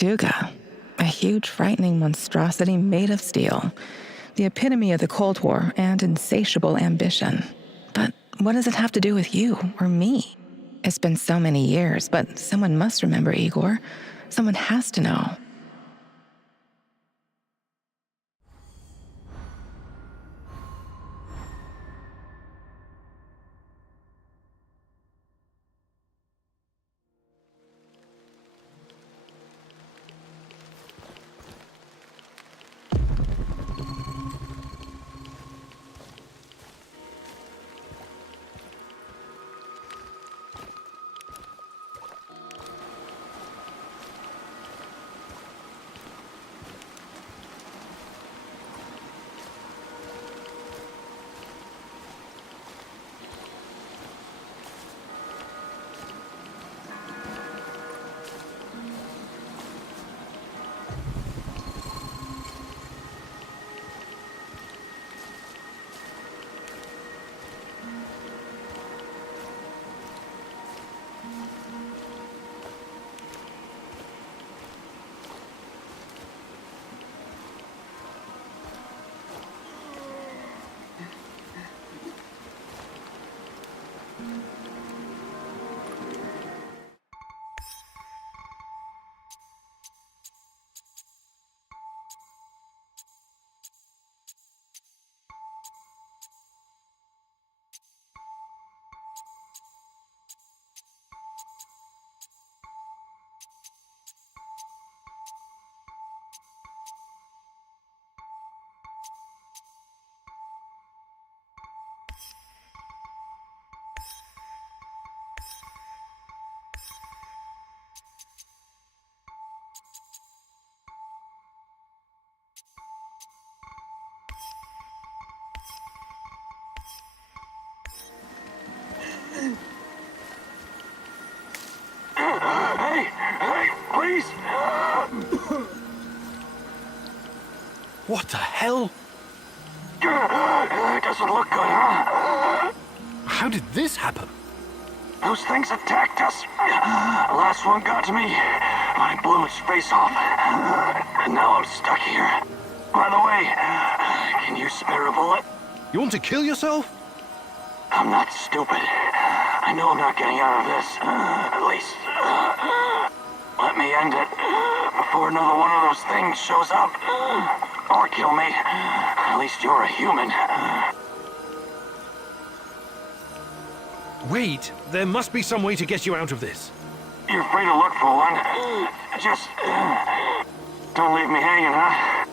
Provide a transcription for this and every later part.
Duga, a huge, frightening monstrosity made of steel, the epitome of the Cold War and insatiable ambition. But what does it have to do with you or me? It's been so many years, but someone must remember Igor. Someone has to know. Hey, please! What the hell? It doesn't look good, huh? How did this happen? Those things attacked us. The last one got to me. I blew its face off. And now I'm stuck here. By the way, can you spare a bullet? You want to kill yourself? I'm not stupid. I know I'm not getting out of this. At least, let me end it before another one of those things shows up. Or kill me. At least you're a human. Wait, there must be some way to get you out of this. You're free to look for one. Just don't leave me hanging, huh?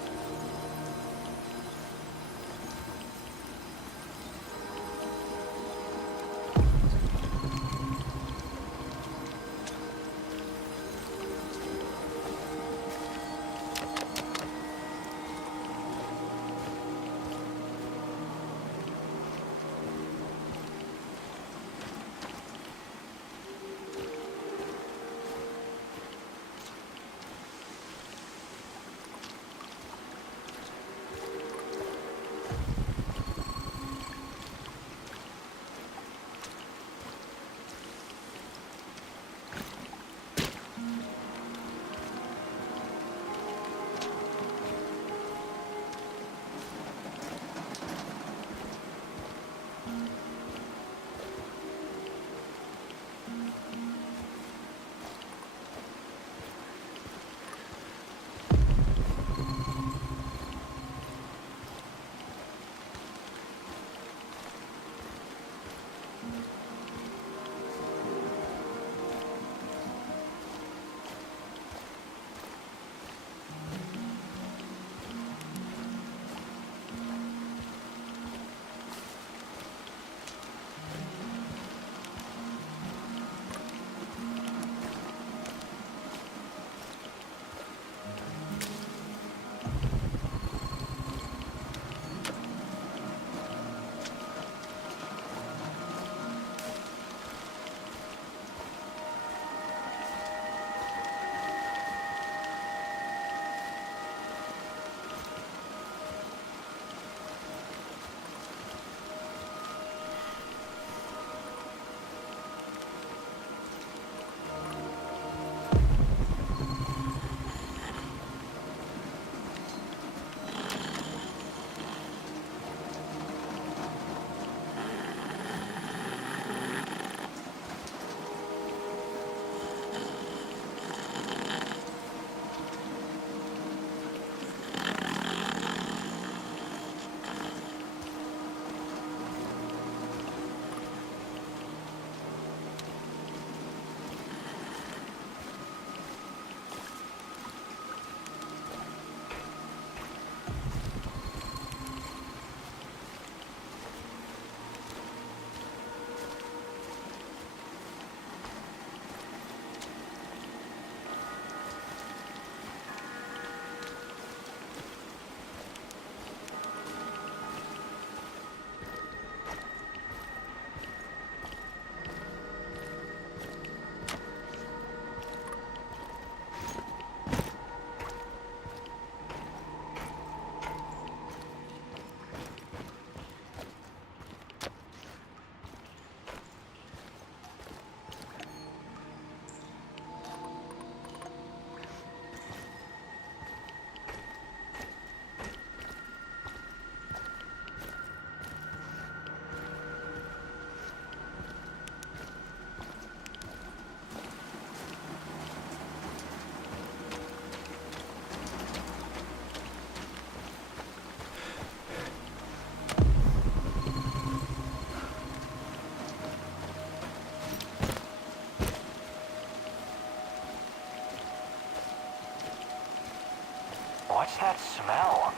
that smell?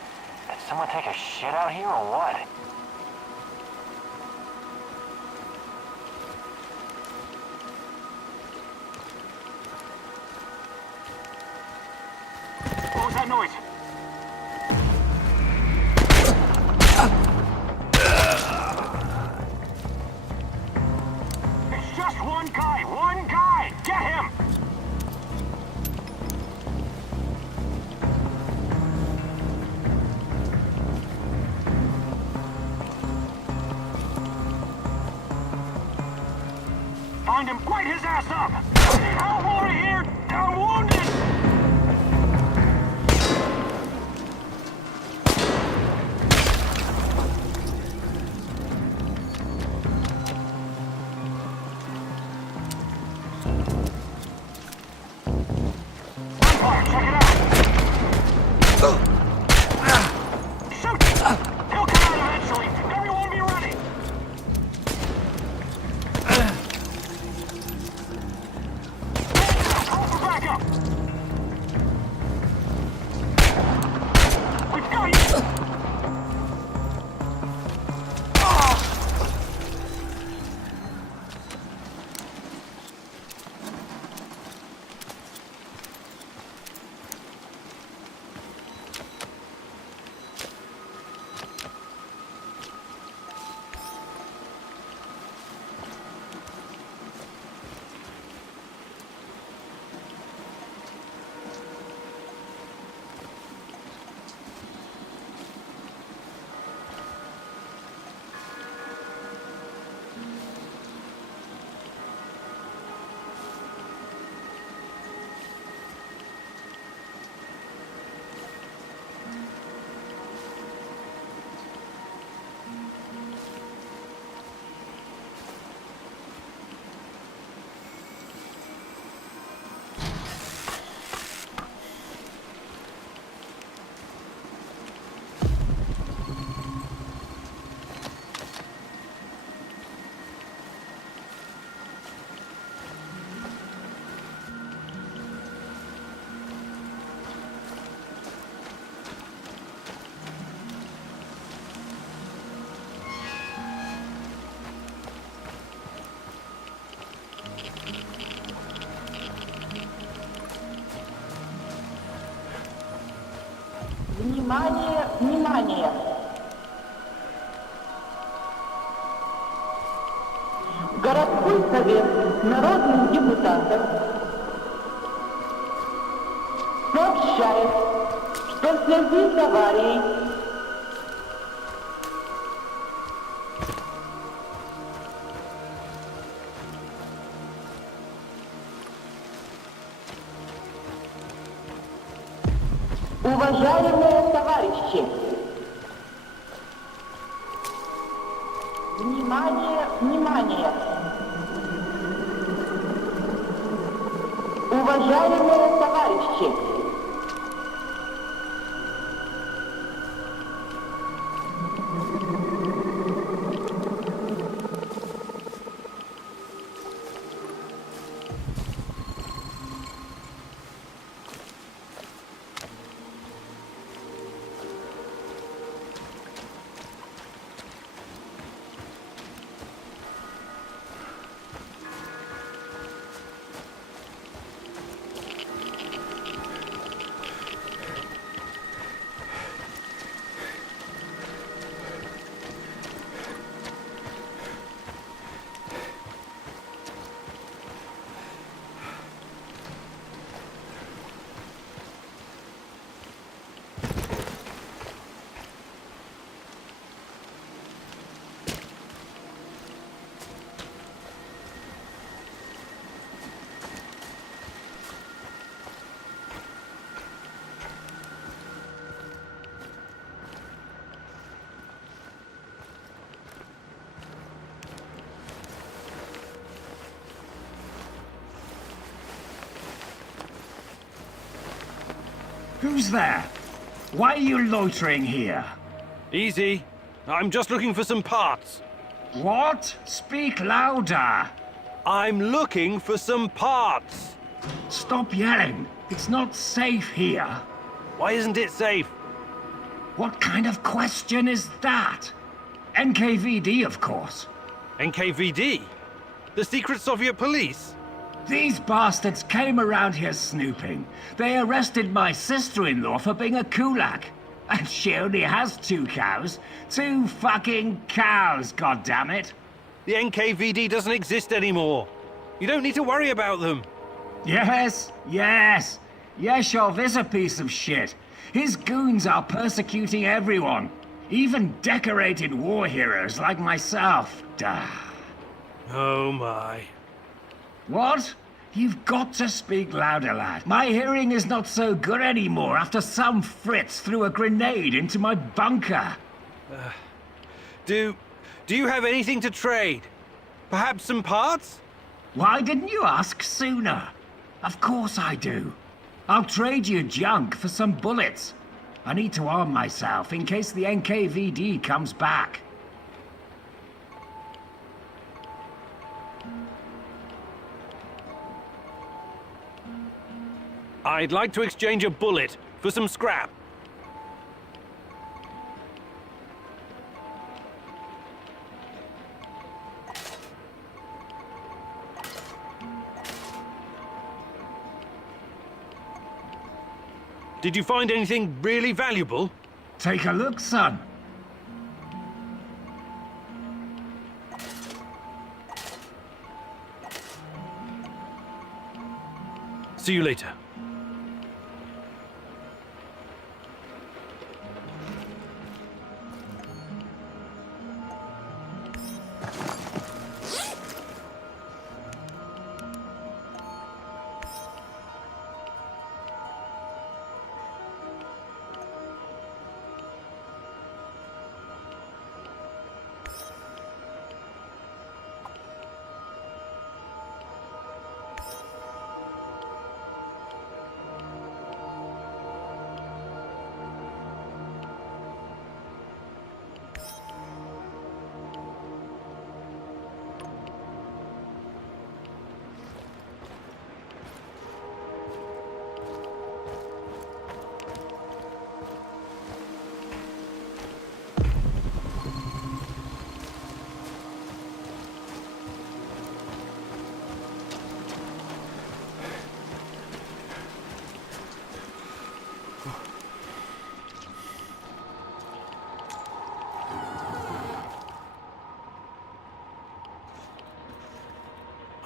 Did someone take a shit out here or what? What was that noise? It's just one guy! One guy! Get him! Find him! Light his ass up! Help over here! I'm wounded! Fire, check it out! Shoot! He'll come out eventually! Everyone be ready! Call for backup! We've got you! Внимание, внимание! Городской совет народных депутатов сообщает, что в связи с аварией уважаемые товарищи, внимание, внимание! Уважаемые товарищи! Who's there? Why are you loitering here? Easy. I'm just looking for some parts. What? Speak louder. I'm looking for some parts. Stop yelling. It's not safe here. Why isn't it safe? What kind of question is that? NKVD, of course. NKVD? The secret Soviet police? These bastards came around here snooping. They arrested my sister-in-law for being a kulak. And she only has 2 cows. 2 fucking cows, goddammit. The NKVD doesn't exist anymore. You don't need to worry about them. Yes, yes. Yeshov is a piece of shit. His goons are persecuting everyone. Even decorated war heroes like myself. Duh. Oh my. What? You've got to speak louder, lad. My hearing is not so good anymore after some Fritz threw a grenade into my bunker. Do you have anything to trade? Perhaps some parts? Why didn't you ask sooner? Of course I do. I'll trade you junk for some bullets. I need to arm myself in case the NKVD comes back. I'd like to exchange a bullet for some scrap. Did you find anything really valuable? Take a look, son. See you later.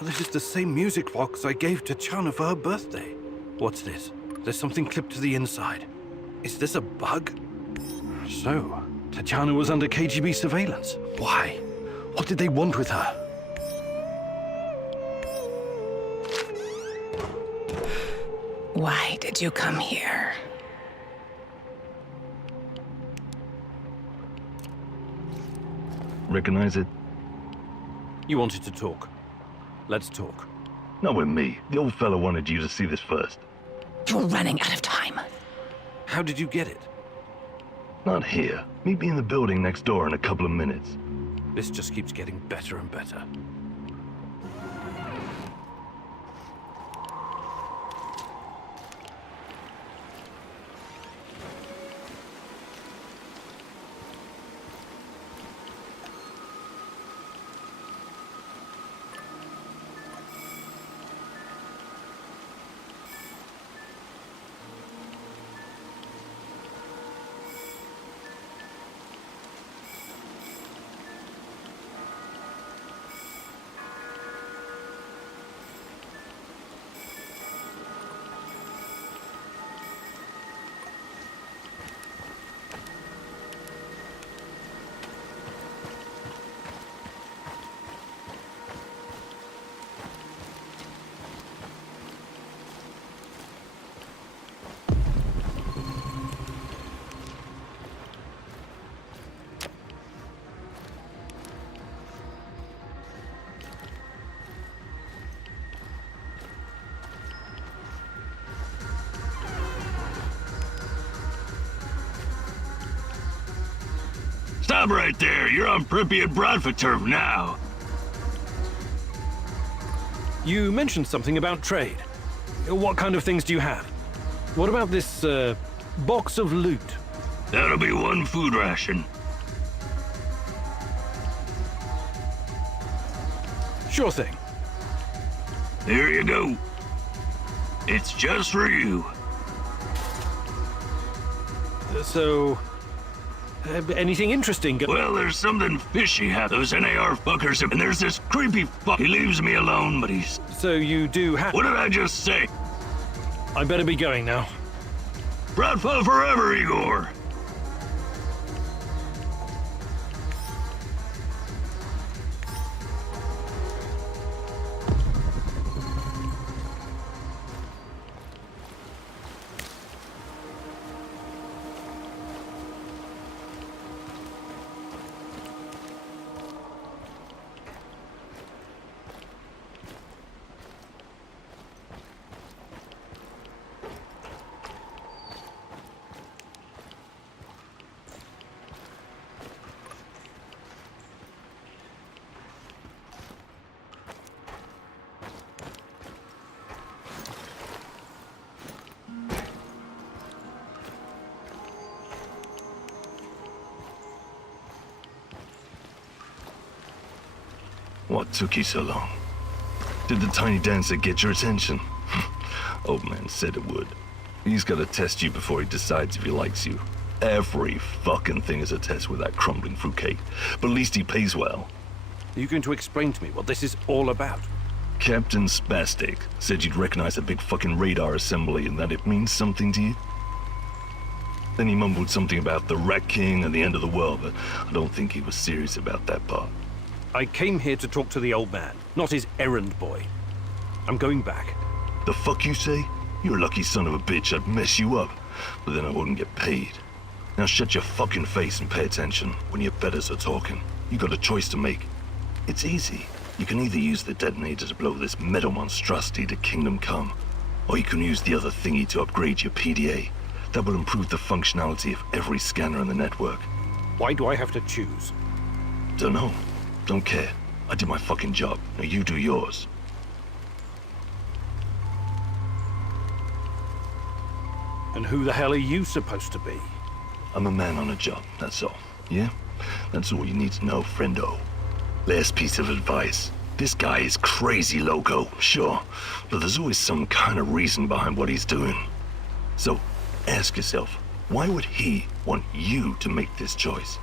This is the same music box I gave to Chana for her birthday. What's this? There's something clipped to the inside. Is this a bug? So, Tatiana was under KGB surveillance. Why? What did they want with her? Why did you come here? Recognize it? You wanted to talk. Let's talk. Not with me. The old fella wanted you to see this first. You're running out of time. How did you get it? Not here. Meet me in the building next door in a couple of minutes. This just keeps getting better and better. Stop right there. You're on Pripyat Bradford turf now. You mentioned something about trade. What kind of things do you have? What about this, box of loot? That'll be one food ration. Sure thing. Here you go. It's just for you. So, anything interesting Well, there's something fishy happening. Those NAR fuckers, and there's this creepy fuck. He leaves me alone, but he's... So you do have... What did I just say? I better be going now. Bradfall forever, Igor. What took you so long? Did the tiny dancer get your attention? Old man said it would. He's gotta test you before he decides if he likes you. Every fucking thing is a test with that crumbling fruitcake. But at least he pays well. Are you going to explain to me what this is all about? Captain Spastic said you'd recognize a big fucking radar assembly and that it means something to you. Then he mumbled something about the Rat King and the end of the world, but I don't think he was serious about that part. I came here to talk to the old man, not his errand boy. I'm going back. The fuck you say? You're a lucky son of a bitch. I'd mess you up, but then I wouldn't get paid. Now shut your fucking face and pay attention when your betters are talking. You got a choice to make. It's easy. You can either use the detonator to blow this metal monstrosity to Kingdom Come, or you can use the other thingy to upgrade your PDA. That will improve the functionality of every scanner in the network. Why do I have to choose? Dunno. Don't care. I did my fucking job. Now you do yours. And who the hell are you supposed to be? I'm a man on a job, that's all. Yeah? That's all you need to know, friendo. Last piece of advice. This guy is crazy loco, sure, but there's always some kind of reason behind what he's doing. So, ask yourself, why would he want you to make this choice?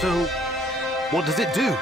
So, what does it do?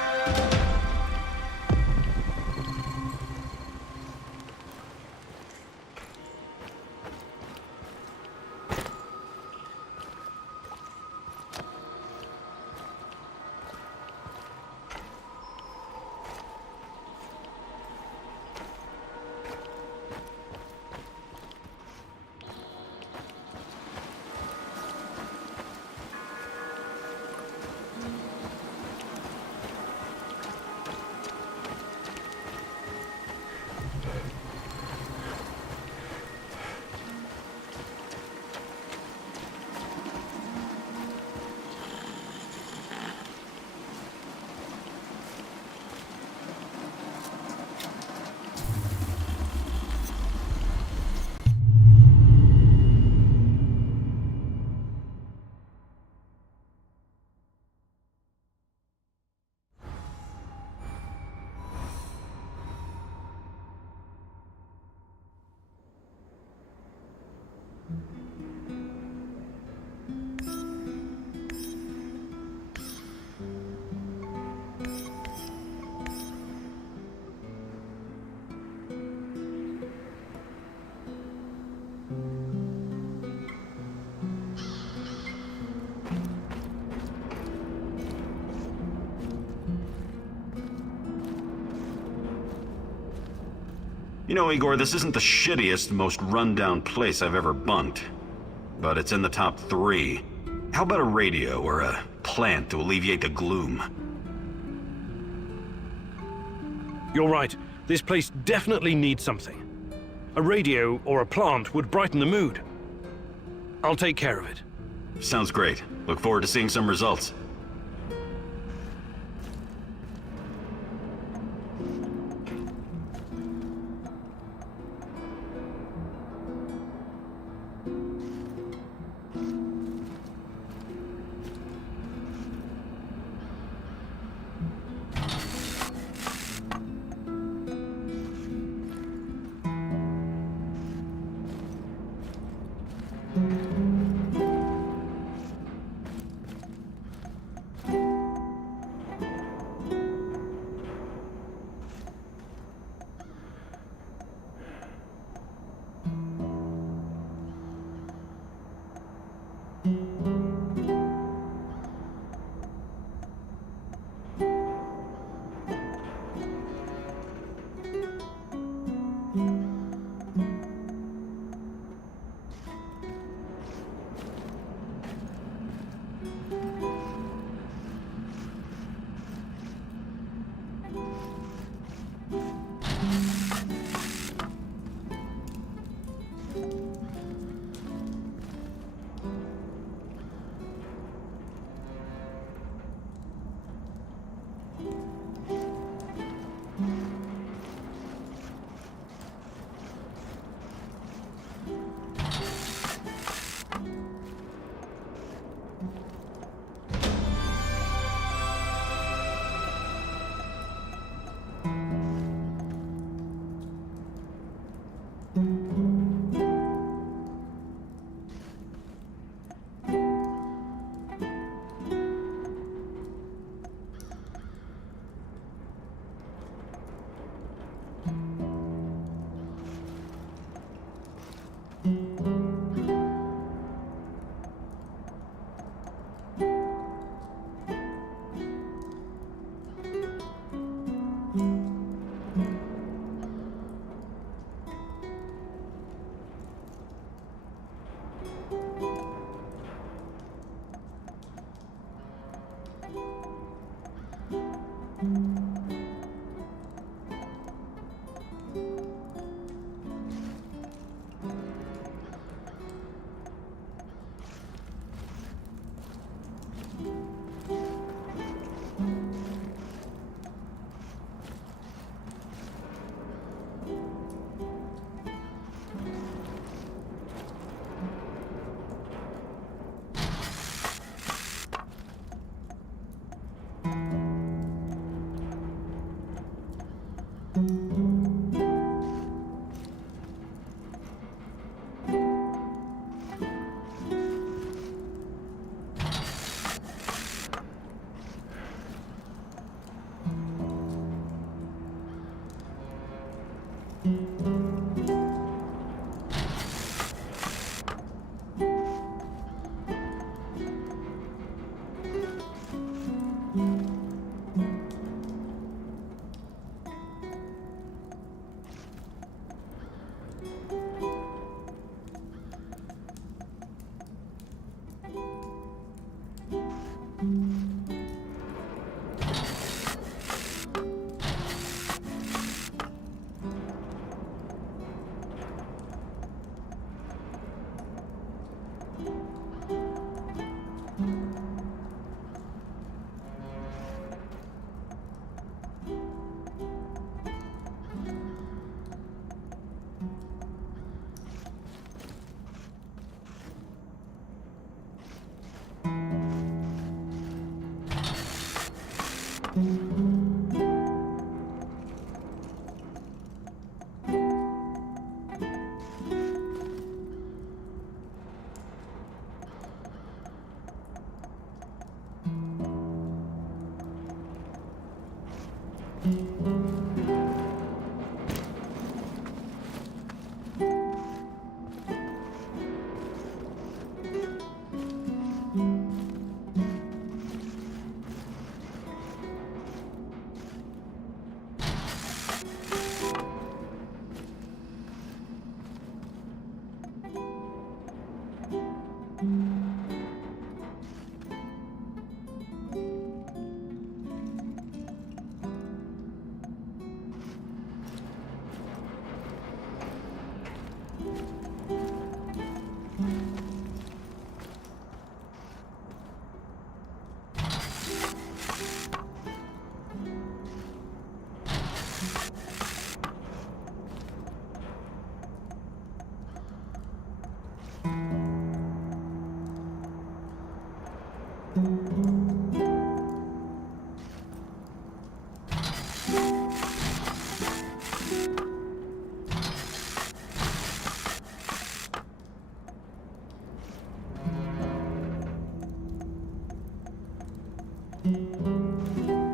You know, Igor, this isn't the shittiest, most run-down place I've ever bunked. But it's in the top 3. How about a radio or a plant to alleviate the gloom? You're right. This place definitely needs something. A radio or a plant would brighten the mood. I'll take care of it. Sounds great. Look forward to seeing some results.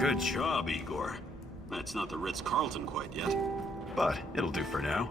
Good job, Igor. That's not the Ritz-Carlton quite yet, but it'll do for now.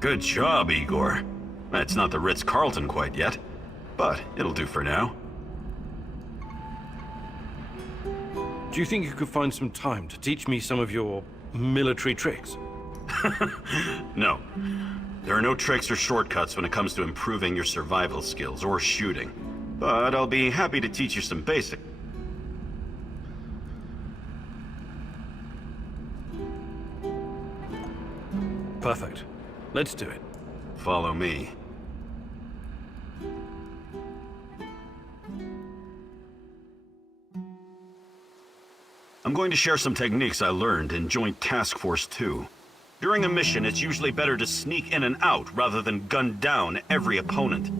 Good job, Igor. That's not the Ritz-Carlton quite yet, but it'll do for now. Do you think you could find some time to teach me some of your military tricks? No. There are no tricks or shortcuts when it comes to improving your survival skills or shooting. But I'll be happy to teach you some basic. Perfect. Let's do it. Follow me. I'm going to share some techniques I learned in Joint Task Force 2. During a mission, it's usually better to sneak in and out rather than gun down every opponent.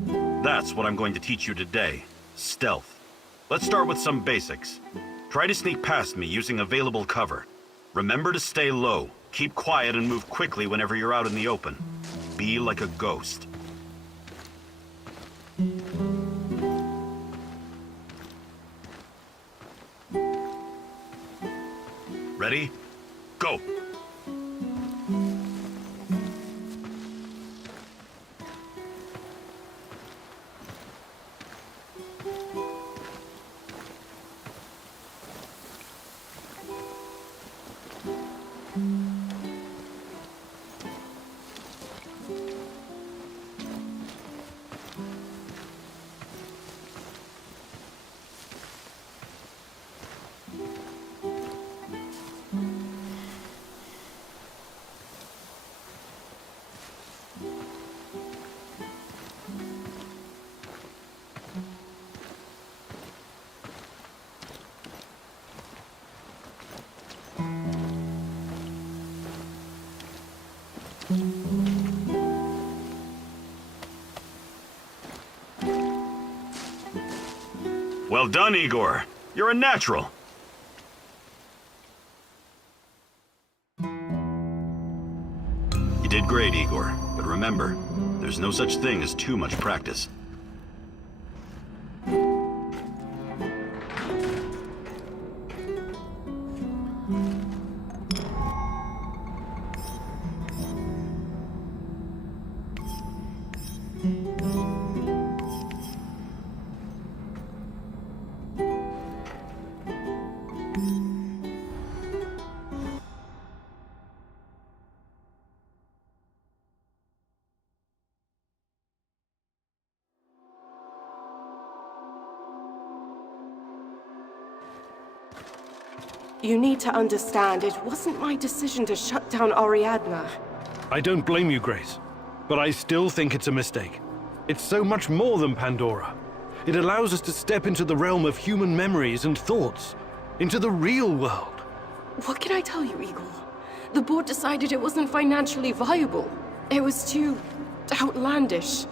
That's what I'm going to teach you today. Stealth. Let's start with some basics. Try to sneak past me using available cover. Remember to stay low. Keep quiet and move quickly whenever you're out in the open. Be like a ghost. Ready? Go! Well done, Igor. You're a natural. You did great, Igor. But remember, there's no such thing as too much practice. You need to understand, it wasn't my decision to shut down Ariadna. I don't blame you, Grace, but I still think it's a mistake. It's so much more than Pandora. It allows us to step into the realm of human memories and thoughts, into the real world. What can I tell you, Igor? The board decided it wasn't financially viable. It was too outlandish.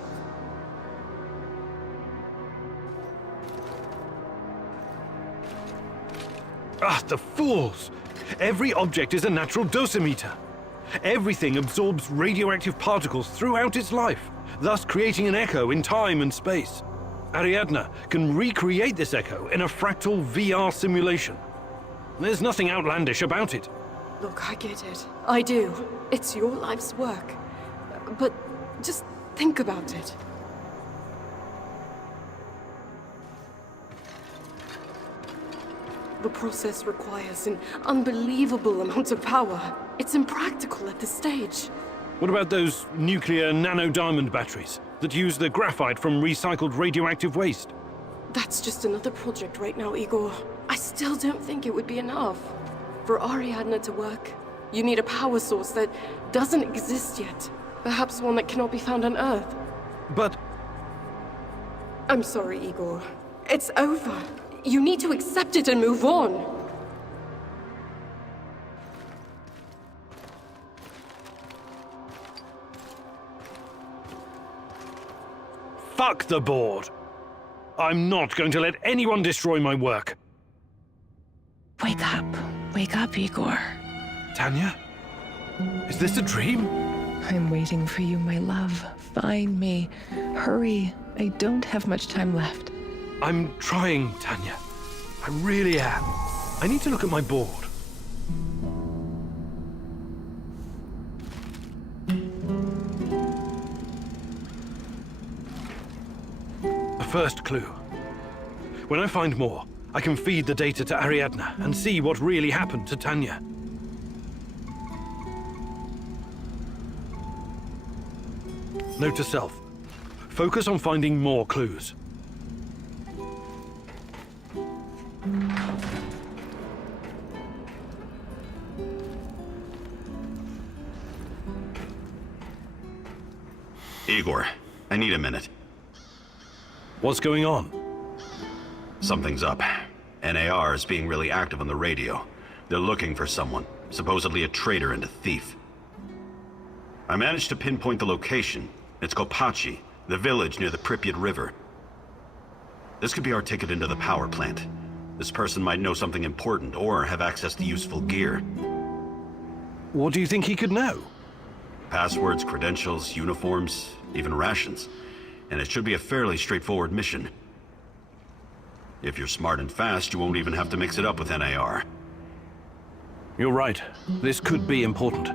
Ah, the fools! Every object is a natural dosimeter. Everything absorbs radioactive particles throughout its life, thus creating an echo in time and space. Ariadna can recreate this echo in a fractal VR simulation. There's nothing outlandish about it. Look, I get it. I do. It's your life's work. But just think about it. The process requires an unbelievable amount of power. It's impractical at this stage. What about those nuclear nanodiamond batteries that use the graphite from recycled radioactive waste? That's just another project right now, Igor. I still don't think it would be enough. For Ariadna to work, you need a power source that doesn't exist yet. Perhaps one that cannot be found on Earth. But I'm sorry, Igor. It's over. You need to accept it and move on. fuck the board. I'm not going to let anyone destroy my work. Wake up, Igor. Tanya? Is this a dream? I'm waiting for you, my love. Find me. Hurry. I don't have much time left. I'm trying, Tanya. I really am. I need to look at my board. A first clue. When I find more, I can feed the data to Ariadna and see what really happened to Tanya. Note to self. Focus on finding more clues. Igor, I need a minute. What's going on? Something's up. NAR is being really active on the radio. They're looking for someone, supposedly a traitor and a thief. I managed to pinpoint the location. It's Kopachi, the village near the Pripyat River. This could be our ticket into the power plant. This person might know something important or have access to useful gear. What do you think he could know? Passwords, credentials, uniforms, even rations. And it should be a fairly straightforward mission. If you're smart and fast, you won't even have to mix it up with NAR. You're right. This could be important.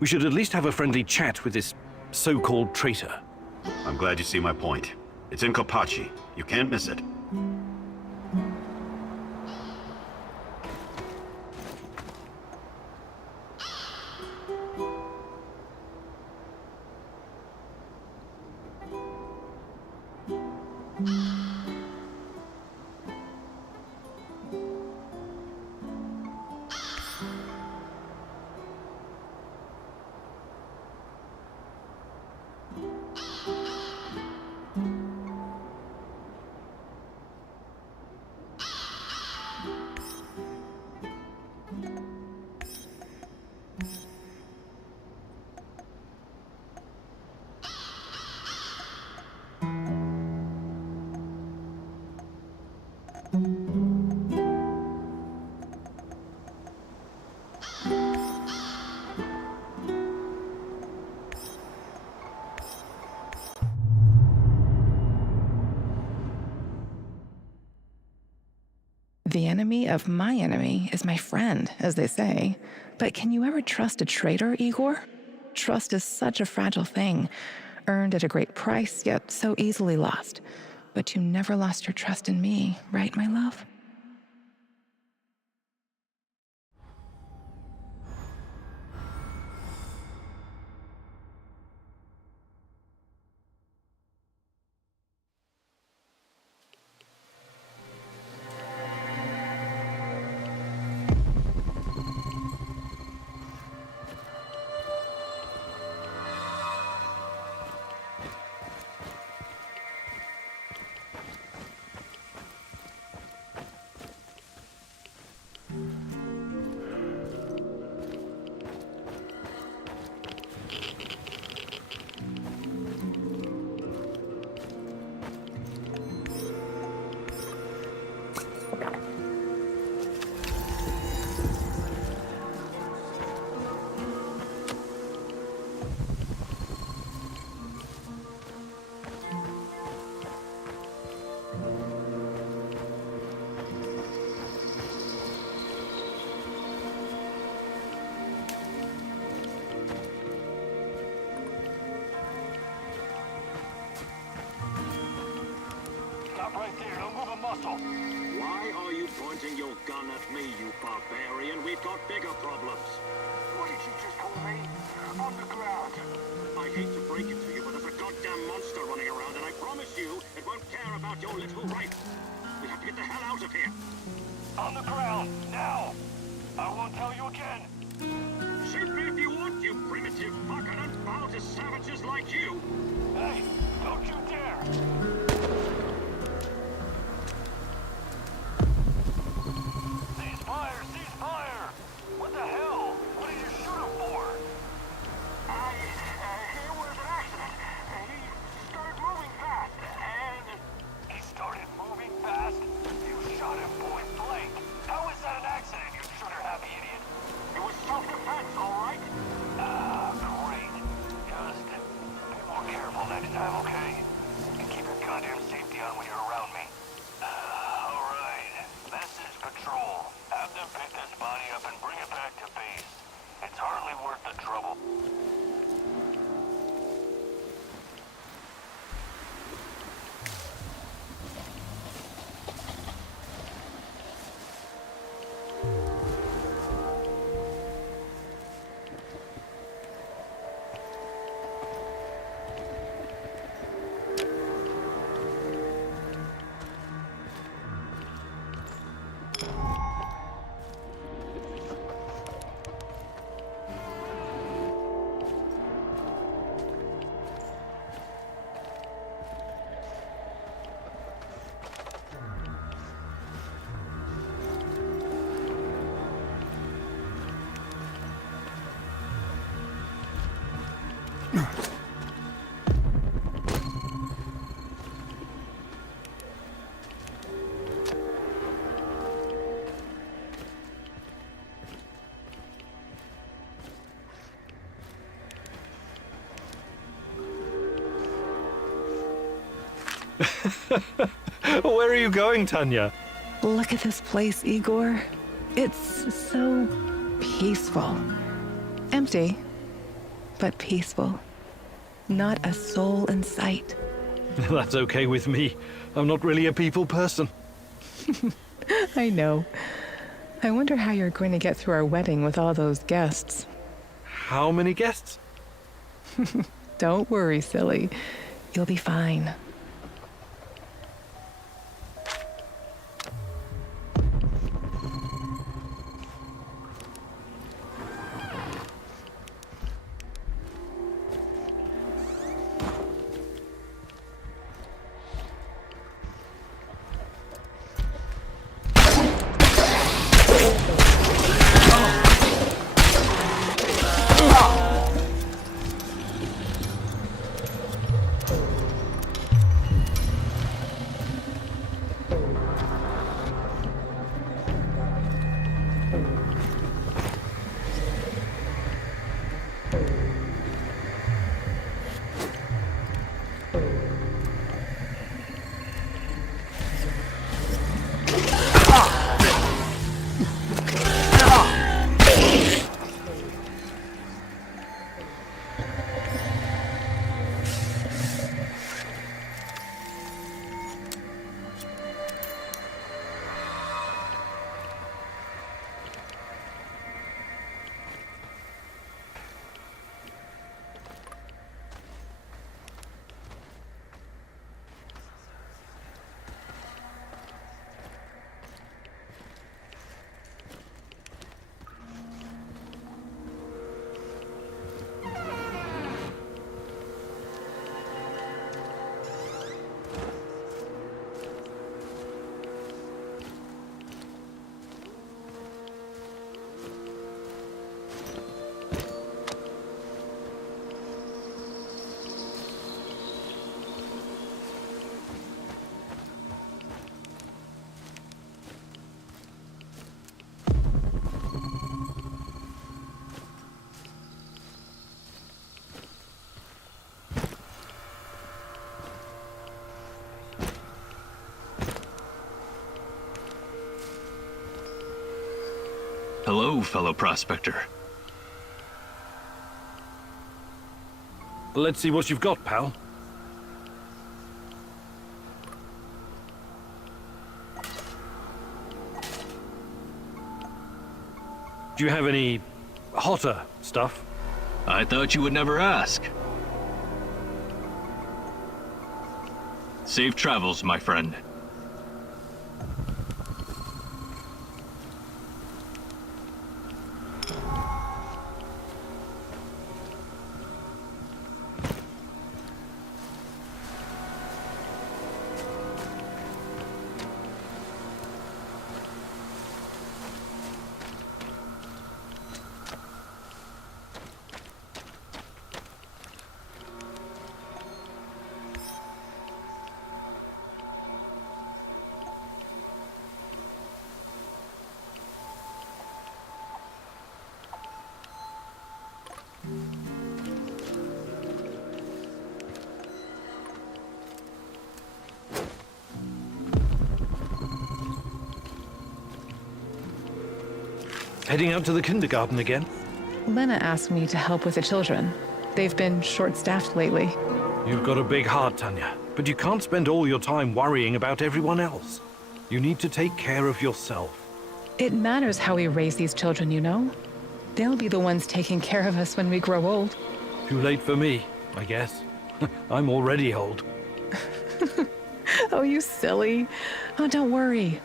We should at least have a friendly chat with this so-called traitor. I'm glad you see my point. It's in Kopachi. You can't miss it. The enemy of my enemy is my friend, as they say. But can you ever trust a traitor, Igor? Trust is such a fragile thing, earned at a great price, yet so easily lost. But you never lost your trust in me, right, my love? Stop right there, don't move a muscle. Why are you pointing your gun at me, you barbarian? We've got bigger problems. What did you just call me? On the ground. I hate to break it to you, but there's a goddamn monster running around, and I promise you it won't care about your little rights. We have to get the hell out of here. On the ground, now! I won't tell you again. Shoot me if you want, you primitive fuck. I don't bow to savages like you. Hey, don't you dare! Cease fire! Cease fire! What the hell? What did you shoot him for? It was an accident. He started moving fast, and... He started moving fast? You shot him point blank. How is that an accident, you trigger-happy idiot? It was self-defense, all right? Great. Just be more careful next time, okay? And keep your goddamn safety on when you're around me. All right. This is Patrol. Have them pick this body up and bring it back to base. It's hardly worth the trouble. Where are you going, Tanya? Look at this place, Igor. It's so peaceful. Empty, but peaceful. Not a soul in sight. That's okay with me. I'm not really a people person. I know. I wonder how you're going to get through our wedding with all those guests. How many guests? Don't worry, silly. You'll be fine. Hello, fellow prospector. Let's see what you've got, pal. Do you have any hotter stuff? I thought you would never ask. Safe travels, my friend. Heading out to the kindergarten again? Lena asked me to help with the children. They've been short-staffed lately. You've got a big heart, Tanya, but you can't spend all your time worrying about everyone else. You need to take care of yourself. It matters how we raise these children, you know? They'll be the ones taking care of us when we grow old. Too late for me, I guess. I'm already old. Oh, you silly. Oh, don't worry.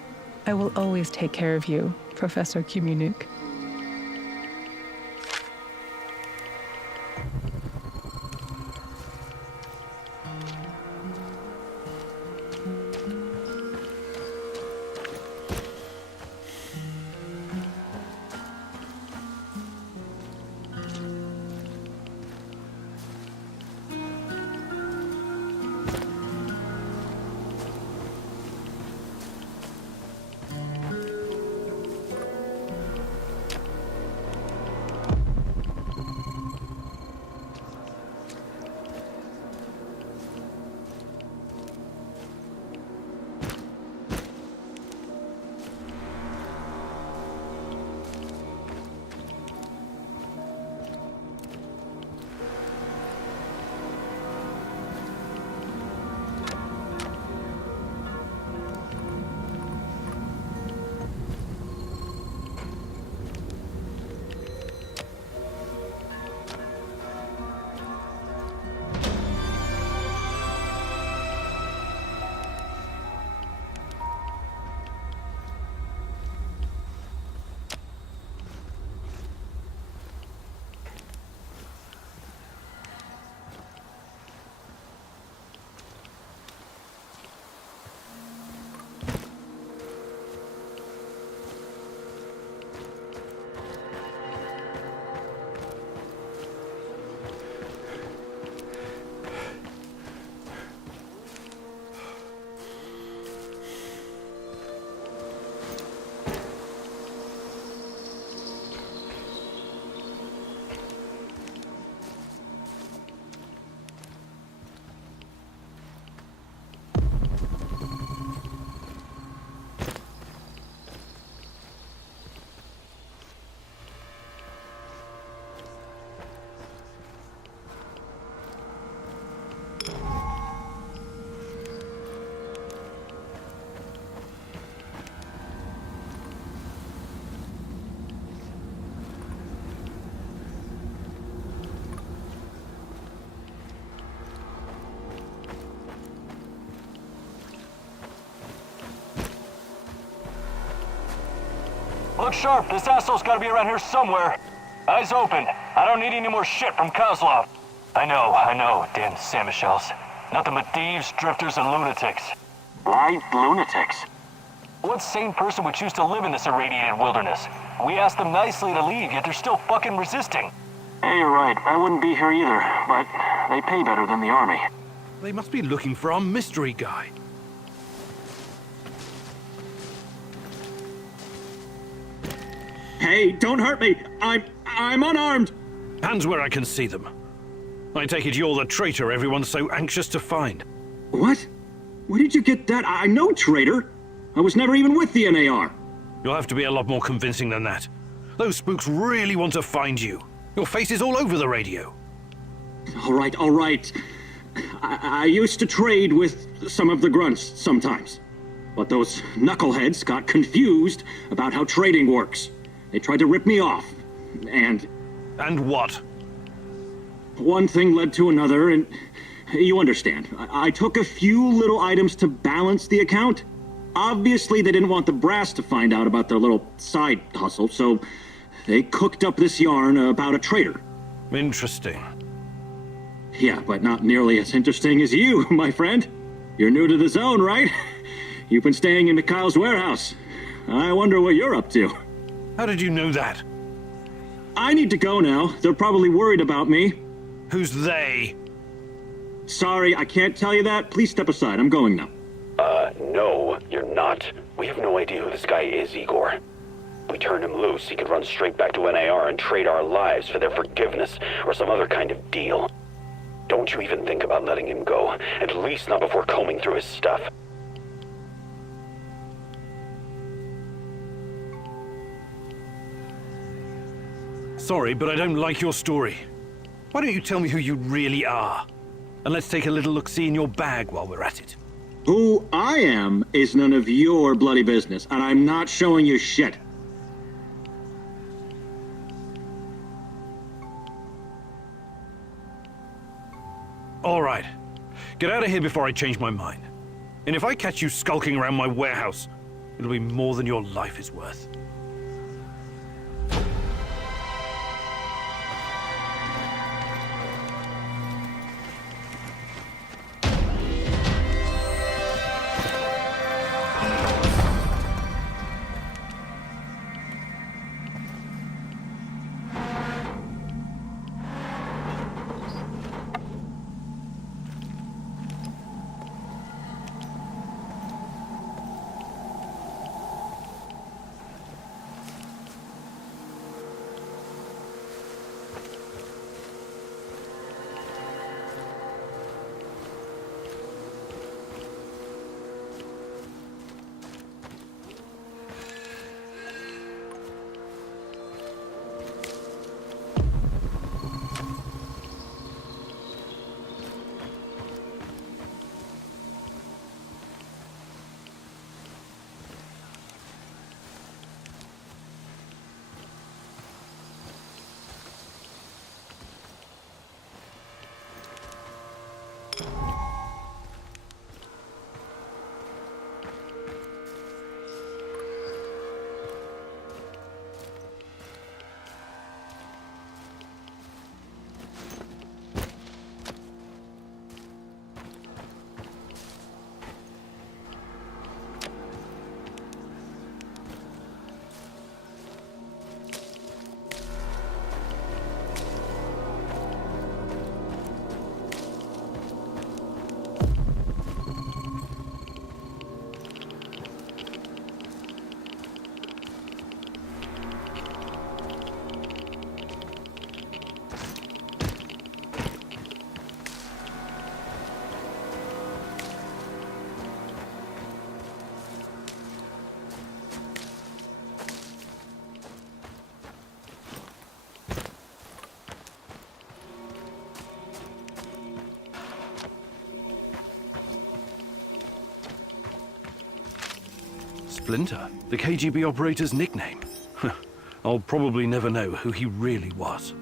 I will always take care of you, Professor Kimunuk. Look sharp, this asshole's gotta be around here somewhere. Eyes open. I don't need any more shit from Kozlov. I know, damn Samishells. Nothing but thieves, drifters, and lunatics. Why lunatics? What sane person would choose to live in this irradiated wilderness? We asked them nicely to leave, yet they're still fucking resisting. Hey, you're right. I wouldn't be here either, but they pay better than the army. They must be looking for our mystery guy. Hey, don't hurt me! I'm unarmed! Hands where I can see them. I take it you're the traitor everyone's so anxious to find. What? Where did you get that? I'm no traitor. I was never even with the NAR. You'll have to be a lot more convincing than that. Those spooks really want to find you. Your face is all over the radio. All right. I used to trade with some of the grunts sometimes. But those knuckleheads got confused about how trading works. They tried to rip me off, and... And what? One thing led to another, and you understand. I took a few little items to balance the account. Obviously, they didn't want the brass to find out about their little side hustle, so they cooked up this yarn about a traitor. Interesting. Yeah, but not nearly as interesting as you, my friend. You're new to the zone, right? You've been staying in Mikhail's warehouse. I wonder what you're up to. How did you know that? I need to go now. They're probably worried about me. Who's they? Sorry, I can't tell you that. Please step aside. I'm going now. No, you're not. We have no idea who this guy is, Igor. If we turn him loose, he could run straight back to NAR and trade our lives for their forgiveness or some other kind of deal. Don't you even think about letting him go. At least not before combing through his stuff. Sorry, but I don't like your story. Why don't you tell me who you really are? And let's take a little look-see in your bag while we're at it. Who I am is none of your bloody business, and I'm not showing you shit. All right. Get out of here before I change my mind. And if I catch you skulking around my warehouse, it'll be more than your life is worth. Splinter, the KGB operator's nickname. I'll probably never know who he really was.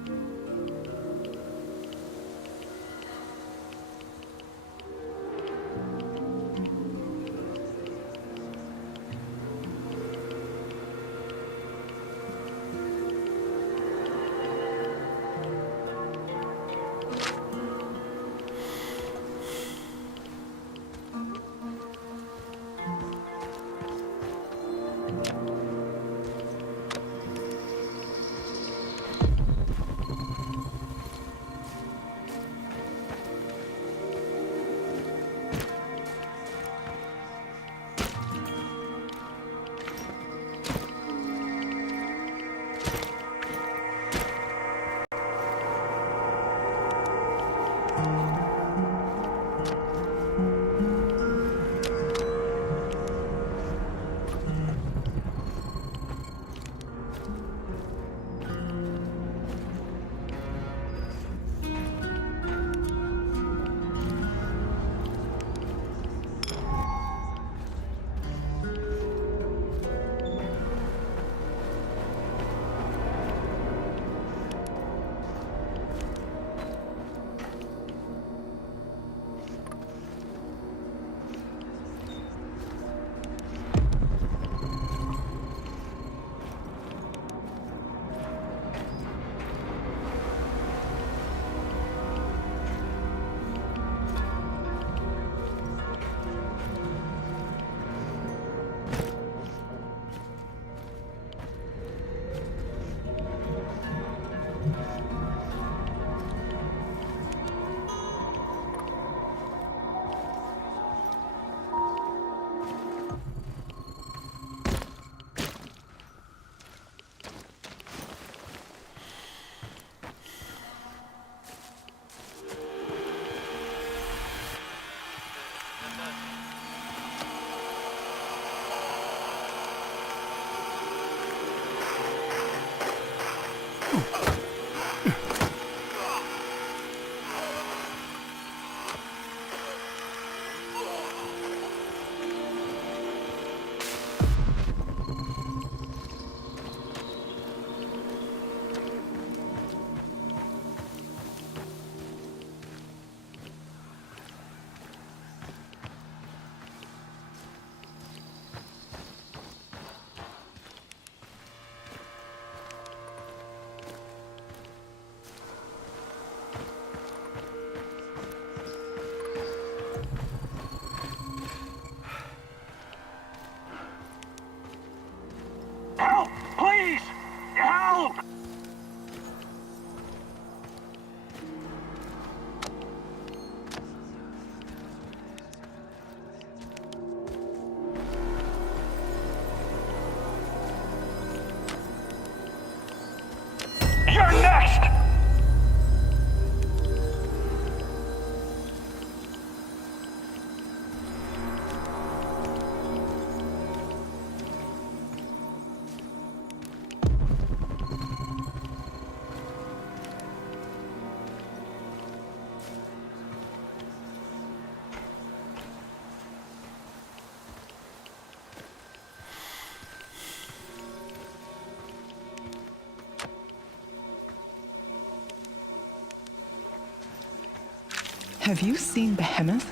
Have you seen Behemoth?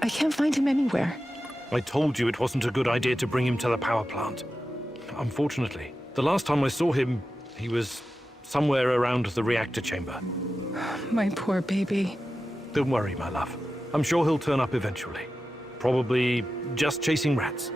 I can't find him anywhere. I told you it wasn't a good idea to bring him to the power plant. Unfortunately, the last time I saw him, he was somewhere around the reactor chamber. My poor baby. Don't worry, my love. I'm sure he'll turn up eventually. Probably just chasing rats.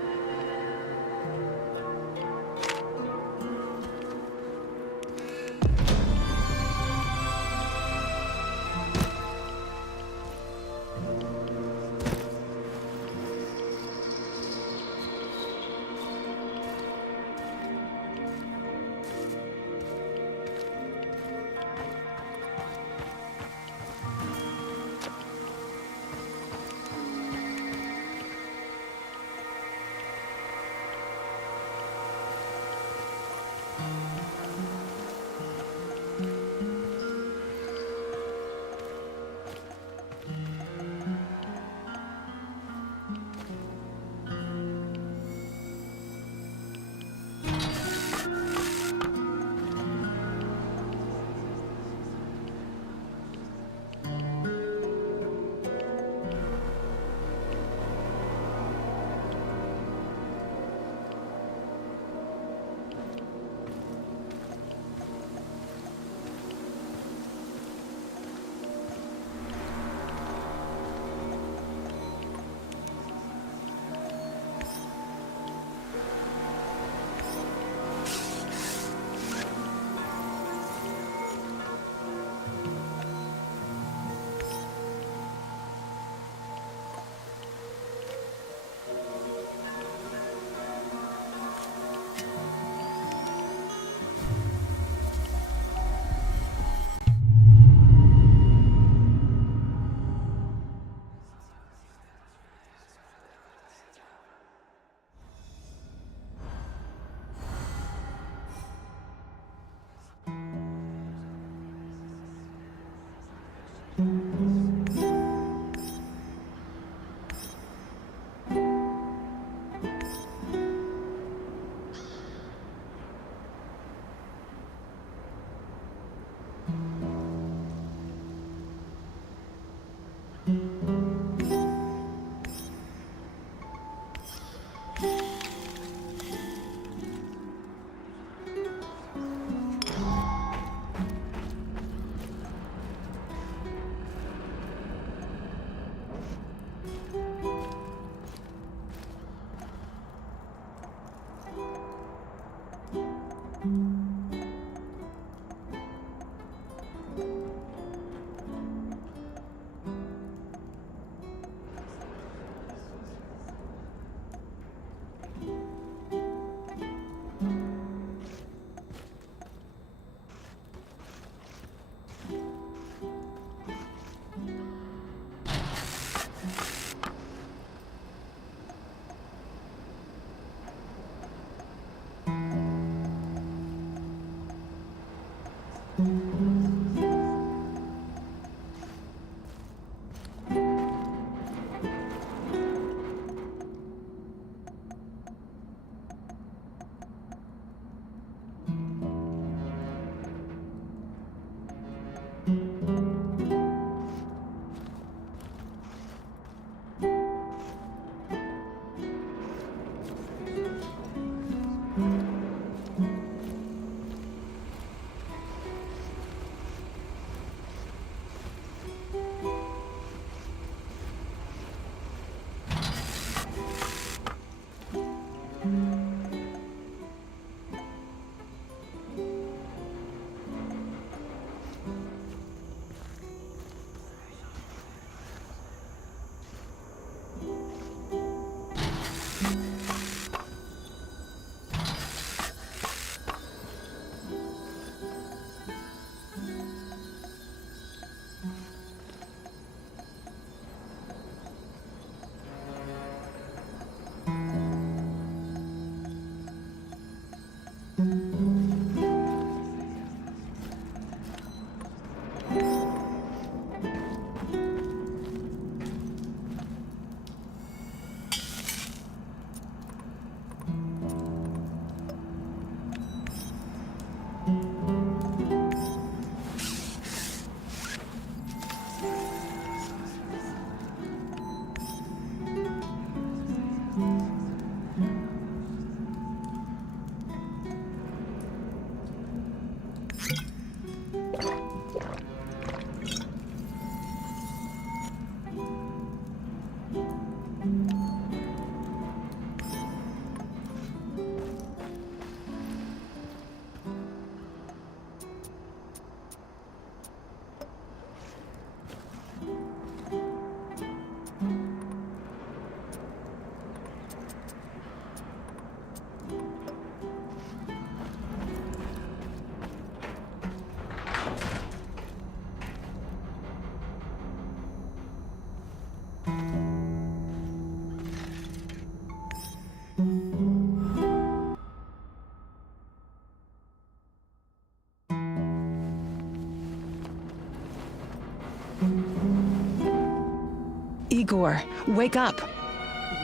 Igor, wake up.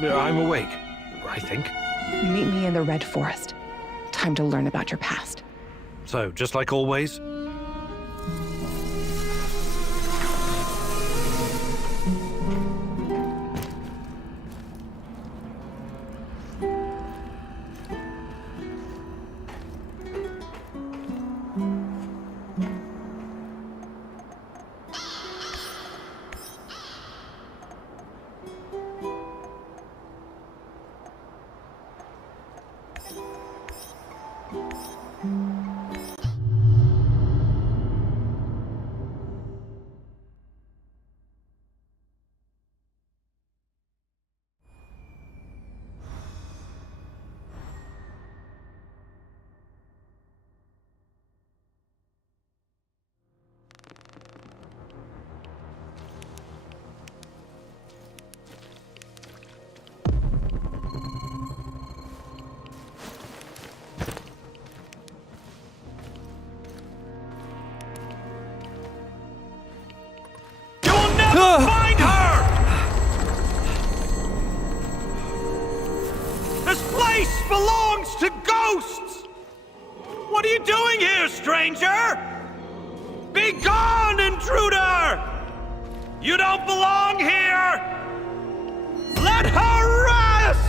I'm awake, I think. Meet me in the Red Forest. Time to learn about your past. So, just like always? Find her! This place belongs to ghosts! What are you doing here, stranger? Be gone, intruder! You don't belong here! Let her rest!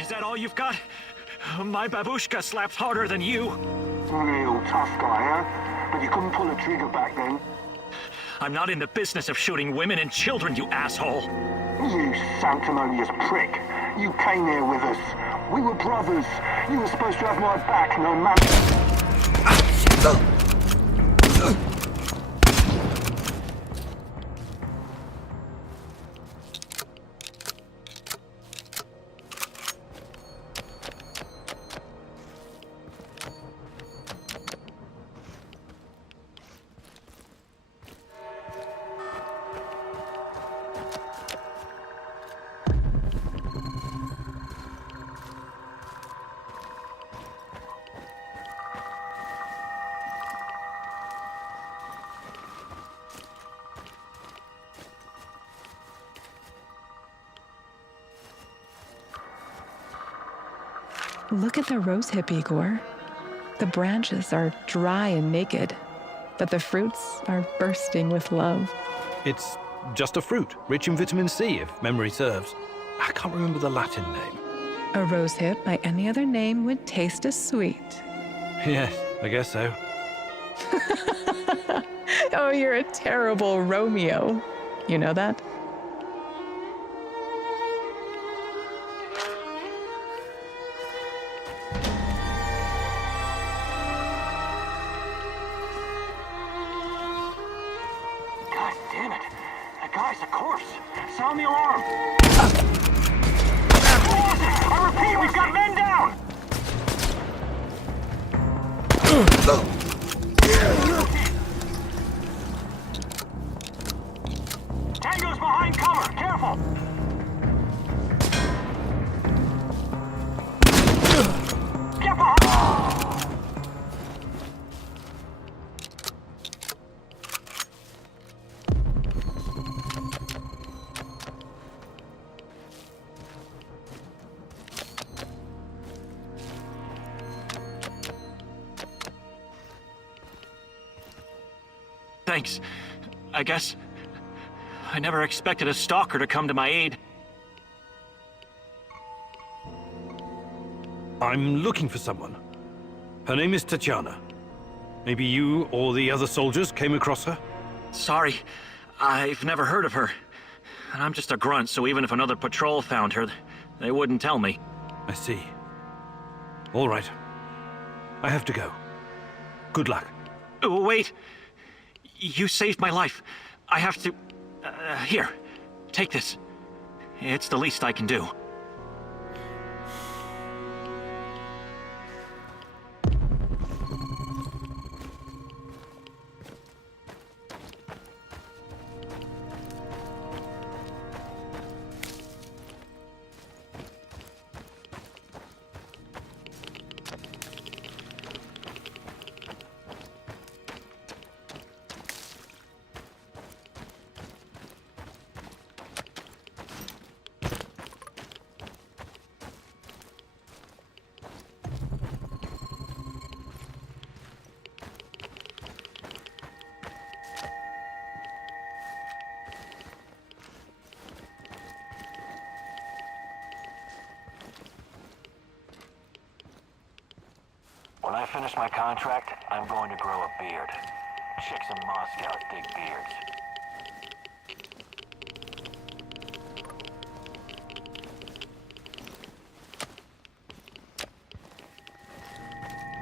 Is that all you've got? My babushka slaps harder than you. Real tough guy, huh? But you couldn't pull a trigger back then. I'm not in the business of shooting women and children, you asshole. You sanctimonious prick. You came here with us. We were brothers. You were supposed to have my back, no matter. Look at the rosehip, Igor. The branches are dry and naked, but the fruits are bursting with love. It's just a fruit, rich in vitamin C, if memory serves. I can't remember the Latin name. A rosehip by any other name would taste as sweet. Yes, I guess so. Oh, you're a terrible Romeo. You know that? God damn it. That guy's a corpse. Sound the alarm. I repeat, we've got men down! Tango's behind cover. Careful! Thanks. I guess I never expected a stalker to come to my aid. I'm looking for someone. Her name is Tatiana. Maybe you or the other soldiers came across her? Sorry, I've never heard of her. And I'm just a grunt, so even if another patrol found her, they wouldn't tell me. I see. All right. I have to go. Good luck. Oh, wait! You saved my life. I have to... here, take this. It's the least I can do. When I finish my contract, I'm going to grow a beard. Chicks in Moscow dig beards.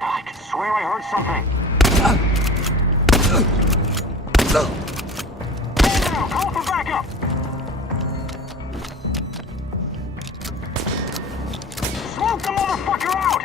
I could swear I heard something. Now, call for backup! Smoke the motherfucker out!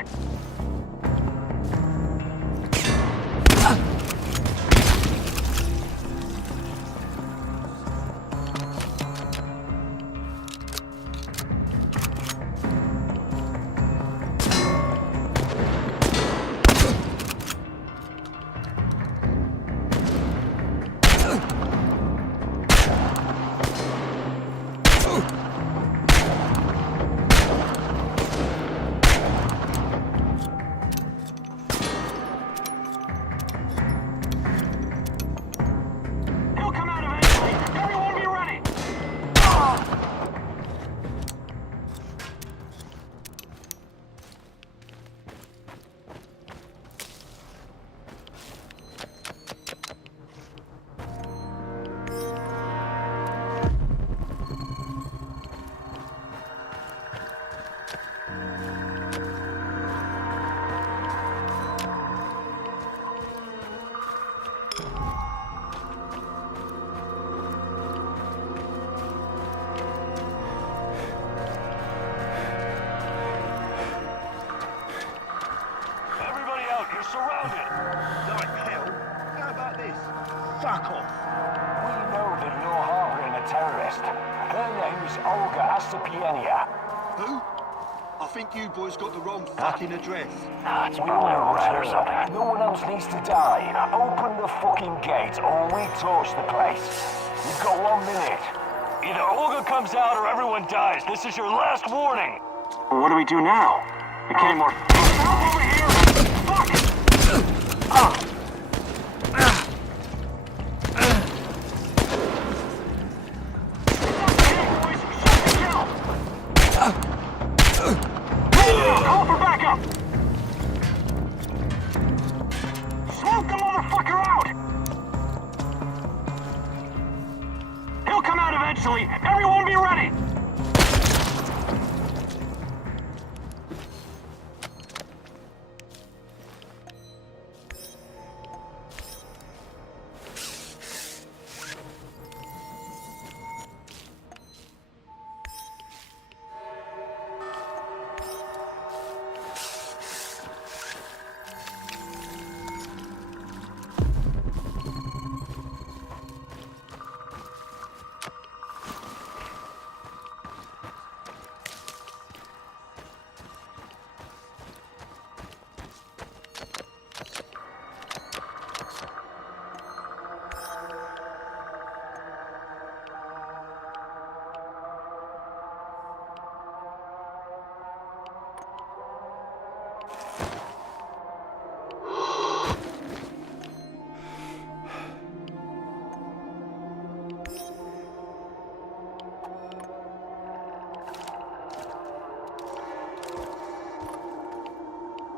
Surrounded! Like hell? How about this? Fuck off! We know that you're harboring a terrorist. Her name's Olga Asapienia. Who? I think you boys got the wrong fucking address. It's probably a rat or something. No one else needs to die. Open the fucking gate or we torch the place. You've got 1 minute. Either Olga comes out or everyone dies. This is your last warning. What do we do now? We can't more. Help over here! Fuck! Call for backup! Smoke the motherfucker out! He'll come out eventually. Everyone be ready!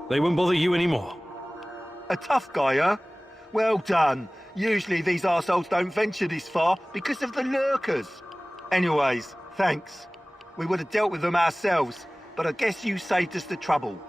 They won't bother you anymore. A tough guy, huh? Well done. Usually these arseholes don't venture this far because of the lurkers. Anyways, thanks. We would have dealt with them ourselves, but I guess you saved us the trouble.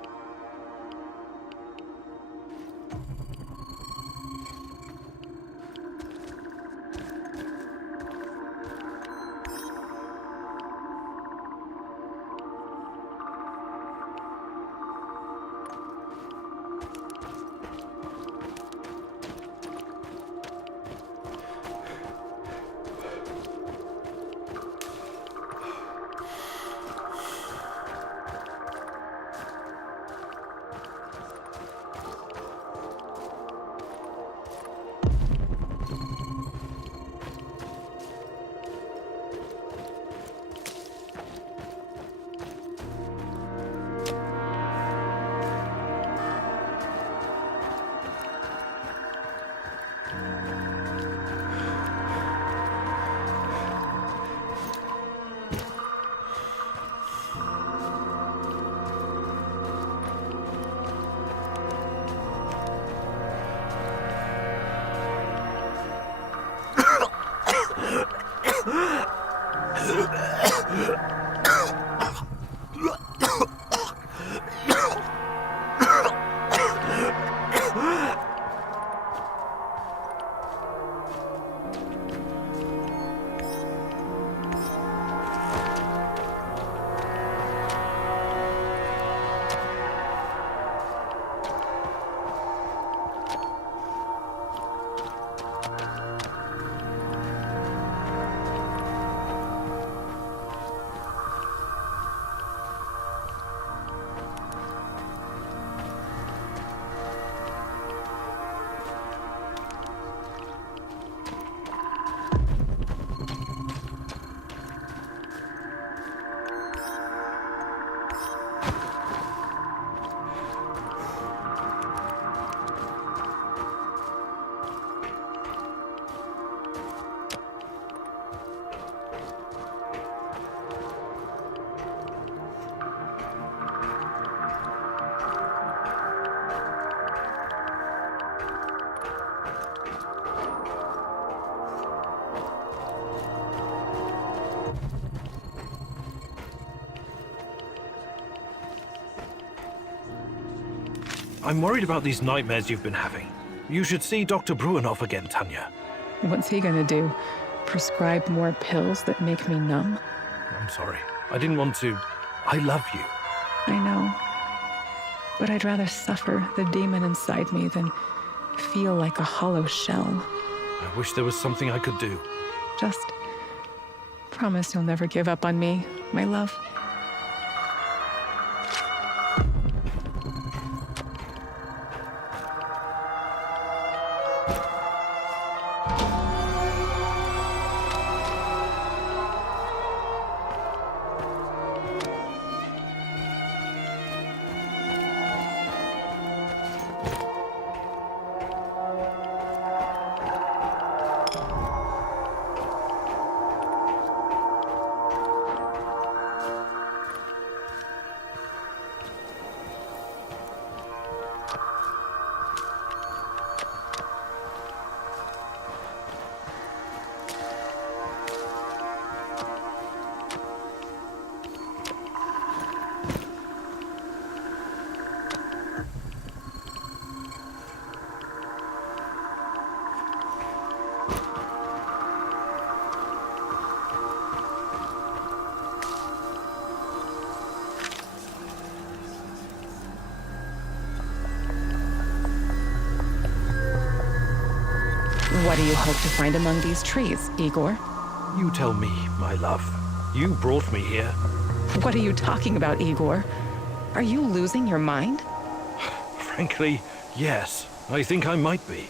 I'm worried about these nightmares you've been having. You should see Dr. Bruinoff again, Tanya. What's he gonna do? Prescribe more pills that make me numb? I'm sorry. I didn't want to. I love you. I know. But I'd rather suffer the demon inside me than feel like a hollow shell. I wish there was something I could do. Just promise you'll never give up on me, my love. What do you hope to find among these trees, Igor? You tell me, my love. You brought me here. What are you talking about, Igor? Are you losing your mind? Frankly, yes. I think I might be.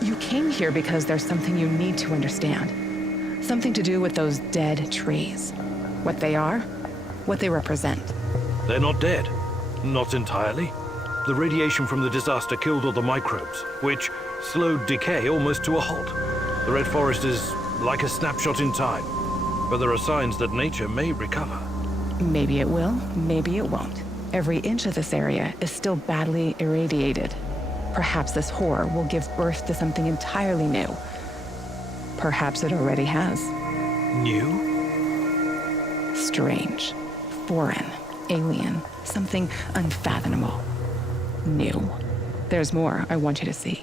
You came here because there's something you need to understand. Something to do with those dead trees. What they are, what they represent. They're not dead. Not entirely. The radiation from the disaster killed all the microbes, which slowed decay almost to a halt. The Red Forest is like a snapshot in time, but there are signs that nature may recover. Maybe it will, maybe it won't. Every inch of this area is still badly irradiated. Perhaps this horror will give birth to something entirely new. Perhaps it already has. New? Strange, foreign, alien, something unfathomable. New. There's more I want you to see.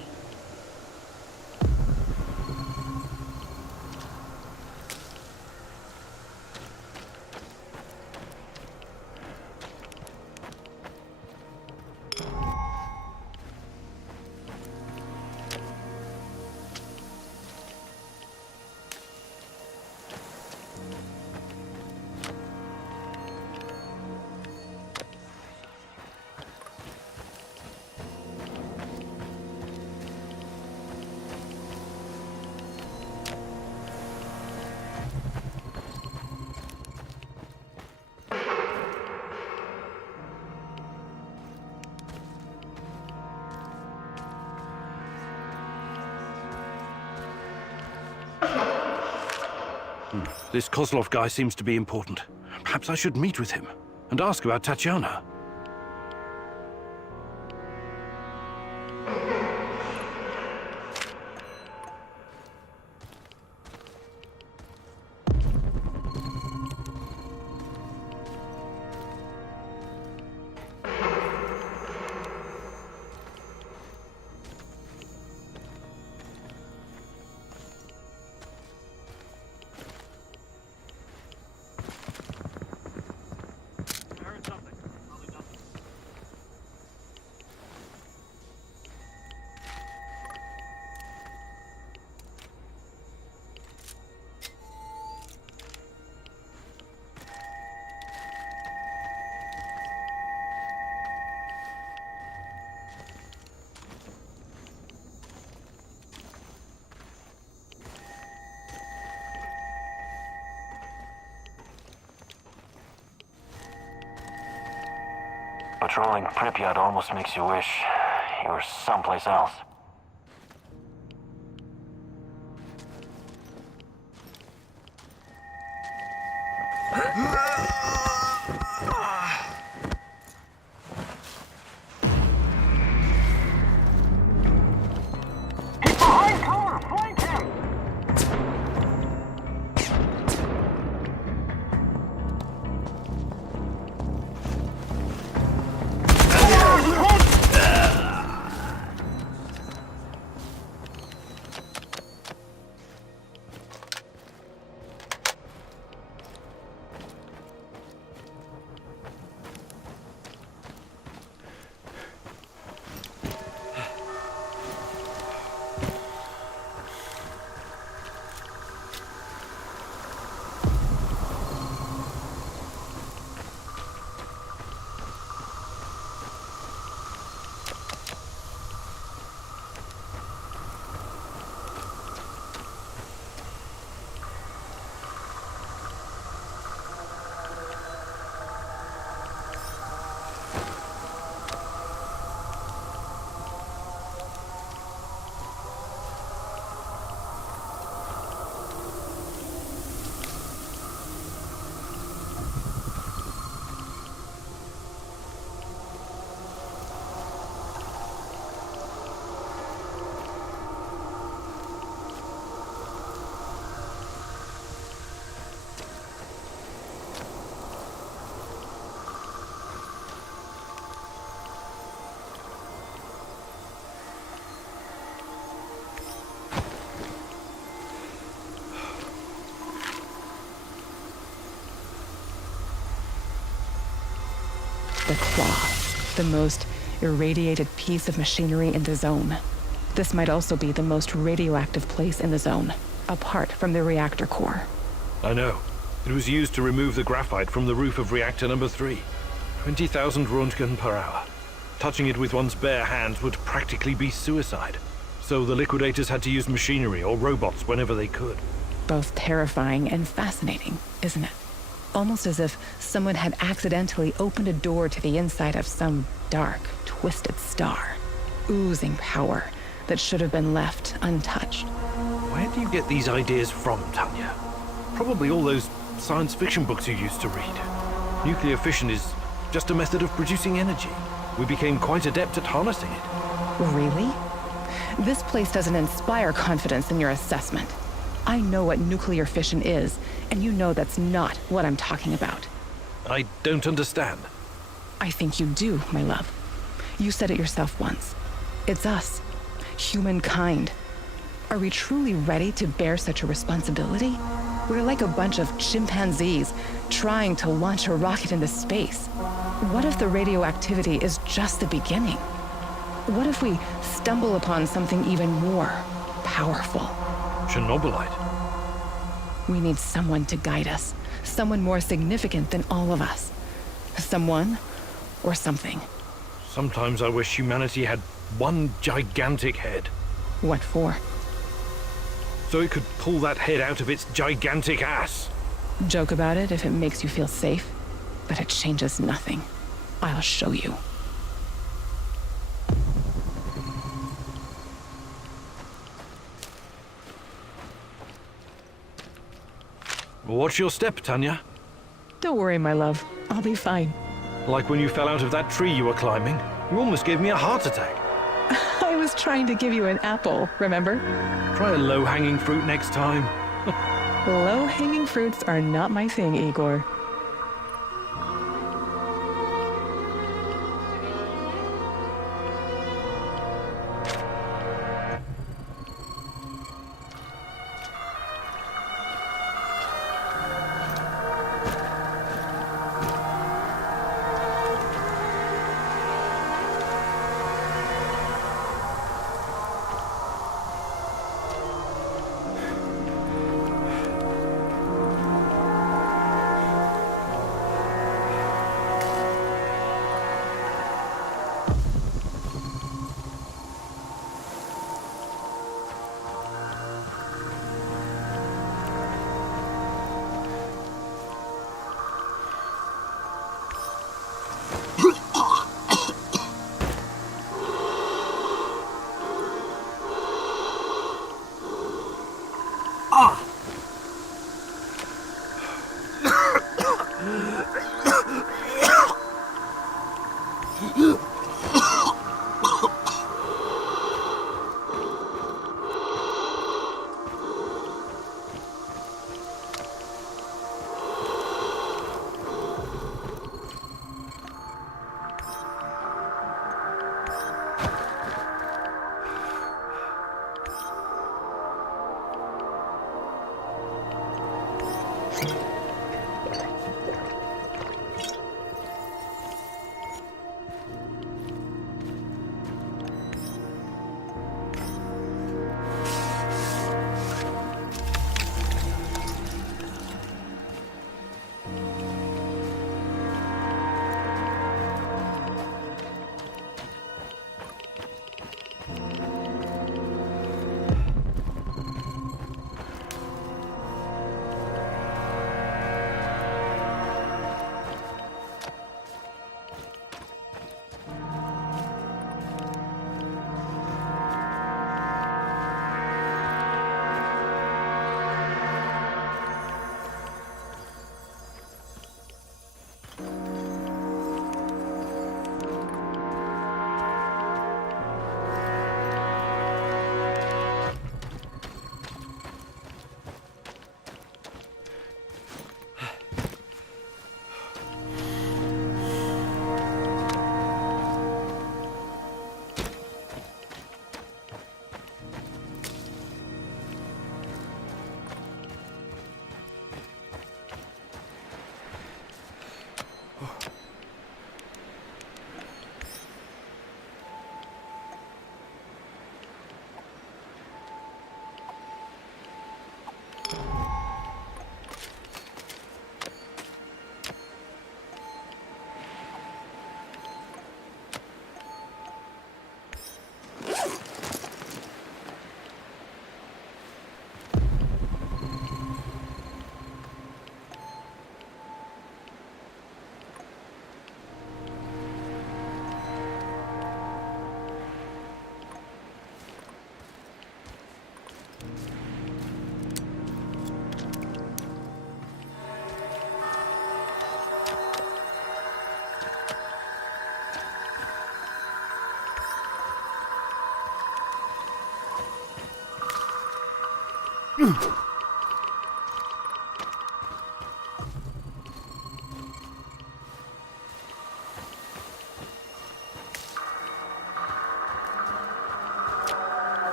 This Kozlov guy seems to be important. Perhaps I should meet with him and ask about Tatiana. Patrolling Pripyat almost makes you wish you were someplace else. The claw, the most irradiated piece of machinery in the zone. This might also be the most radioactive place in the zone, apart from the reactor core. I know. It was used to remove the graphite from the roof of reactor number 3. 20,000 Röntgen per hour. Touching it with one's bare hands would practically be suicide. So the liquidators had to use machinery or robots whenever they could. Both terrifying and fascinating, isn't it? Almost as if someone had accidentally opened a door to the inside of some dark, twisted star, oozing power that should have been left untouched. Where do you get these ideas from, Tanya? Probably all those science fiction books you used to read. Nuclear fission is just a method of producing energy. We became quite adept at harnessing it. Really? This place doesn't inspire confidence in your assessment. I know what nuclear fission is, and you know that's not what I'm talking about. I don't understand. I think you do, my love. You said it yourself once. It's us, humankind. Are we truly ready to bear such a responsibility? We're like a bunch of chimpanzees trying to launch a rocket into space. What if the radioactivity is just the beginning? What if we stumble upon something even more powerful? Chernobylite. We need someone to guide us. Someone more significant than all of us. Someone or something. Sometimes I wish humanity had one gigantic head. What for? So it could pull that head out of its gigantic ass. Joke about it if it makes you feel safe, but it changes nothing. I'll show you. Watch your step, Tanya. Don't worry, my love. I'll be fine. Like when you fell out of that tree you were climbing. You almost gave me a heart attack. I was trying to give you an apple, remember? Try a low-hanging fruit next time. Low-hanging fruits are not my thing, Igor.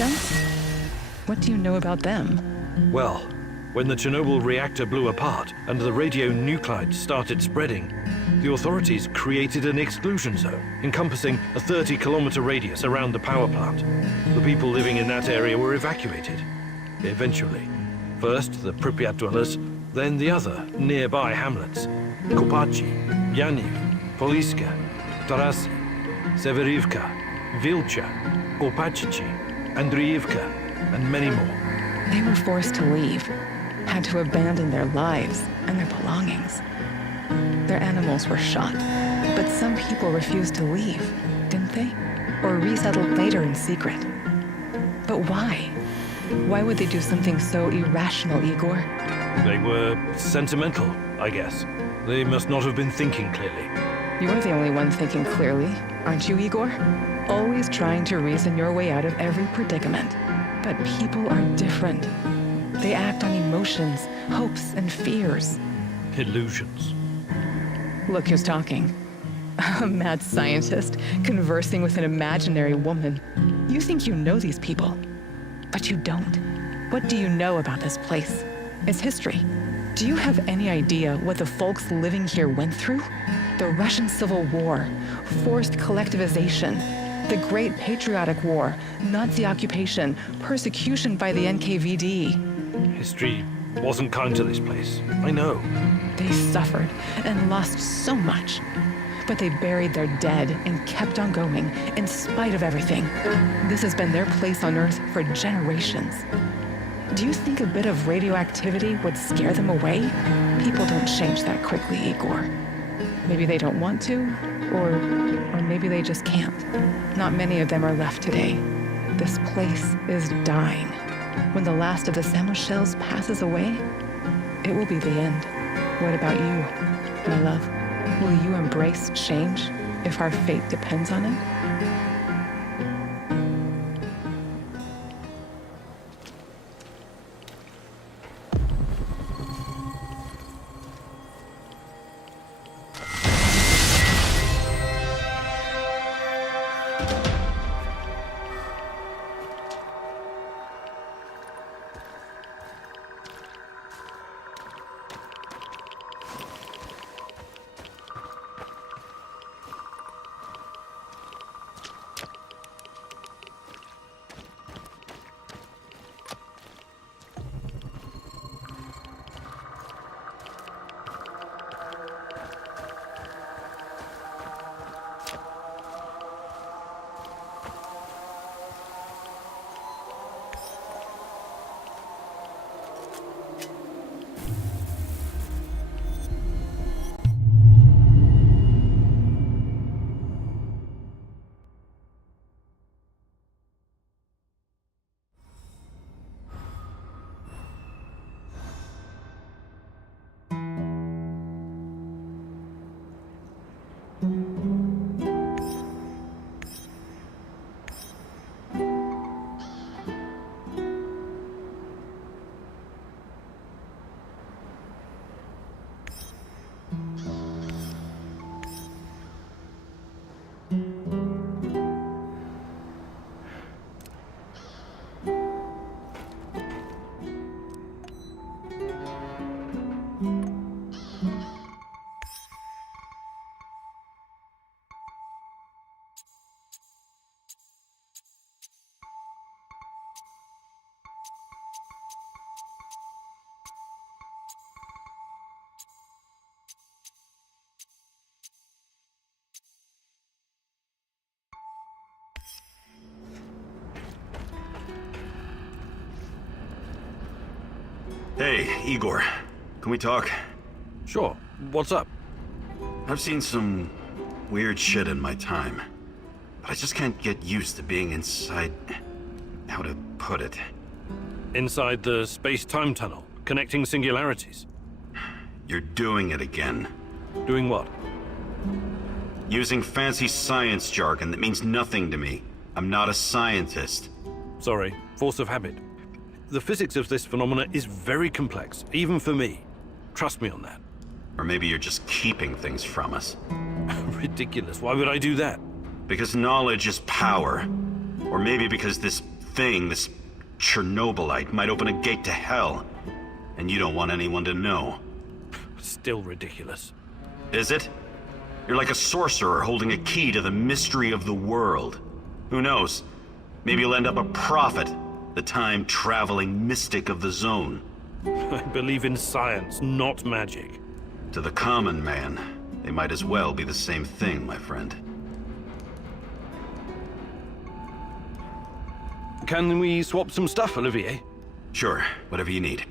Shells? What do you know about them? Well, when the Chernobyl reactor blew apart and the radionuclides started spreading, the authorities created an exclusion zone encompassing a 30-kilometer radius around the power plant. The people living in that area were evacuated. Eventually, first the Pripyat dwellers, then the other nearby hamlets, Kopachi, Yaniv, Poliska, Tarasy, Severivka, Vilcha, Opachichi, Andriivka, and many more. They were forced to leave, had to abandon their lives and their belongings. Their animals were shot, but some people refused to leave, didn't they? Or resettled later in secret. But why? Why would they do something so irrational, Igor? They were sentimental, I guess. They must not have been thinking clearly. You're the only one thinking clearly, aren't you, Igor? Always trying to reason your way out of every predicament. But people are different. They act on emotions, hopes, and fears. Illusions. Look who's talking. A mad scientist conversing with an imaginary woman. You think you know these people, but you don't. What do you know about this place? Its history? Do you have any idea what the folks living here went through? The Russian Civil War, forced collectivization, the Great Patriotic War, Nazi occupation, persecution by the NKVD. History wasn't kind to this place. I know. They suffered and lost so much. But they buried their dead and kept on going in spite of everything. This has been their place on Earth for generations. Do you think a bit of radioactivity would scare them away? People don't change that quickly, Igor. Maybe they don't want to, or maybe they just can't. Not many of them are left today. This place is dying. When the last of the Samo shells passes away, it will be the end. What about you, my love? Will you embrace change if our fate depends on it? Hey, Igor. Can we talk? Sure. What's up? I've seen some weird shit in my time. But I just can't get used to being inside... how to put it? Inside the space-time tunnel, connecting singularities. You're doing it again. Doing what? Using fancy science jargon that means nothing to me. I'm not a scientist. Sorry, force of habit. The physics of this phenomena is very complex, even for me. Trust me on that. Or maybe you're just keeping things from us. Ridiculous. Why would I do that? Because knowledge is power. Or maybe because this thing, this Chernobylite, might open a gate to hell. And you don't want anyone to know. Still ridiculous. Is it? You're like a sorcerer holding a key to the mystery of the world. Who knows? Maybe you'll end up a prophet, the time-traveling mystic of the zone. I believe in science, not magic. To the common man, they might as well be the same thing, my friend. Can we swap some stuff, Olivier? Sure, whatever you need.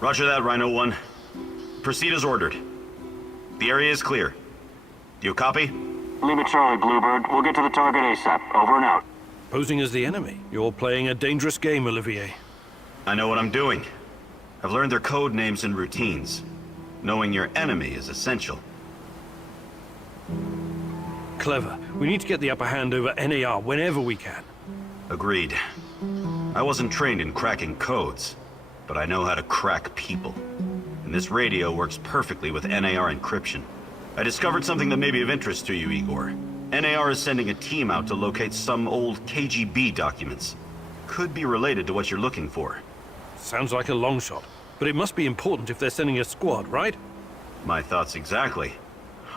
Roger that, Rhino 1. Proceed as ordered. The area is clear. Do you copy? Leave it, Charlie, Bluebird. We'll get to the target ASAP. Over and out. Posing as the enemy. You're playing a dangerous game, Olivier. I know what I'm doing. I've learned their code names and routines. Knowing your enemy is essential. Clever. We need to get the upper hand over NAR whenever we can. Agreed. I wasn't trained in cracking codes, but I know how to crack people. And this radio works perfectly with NAR encryption. I discovered something that may be of interest to you, Igor. NAR is sending a team out to locate some old KGB documents. Could be related to what you're looking for. Sounds like a long shot, but it must be important if they're sending a squad, right? My thoughts exactly.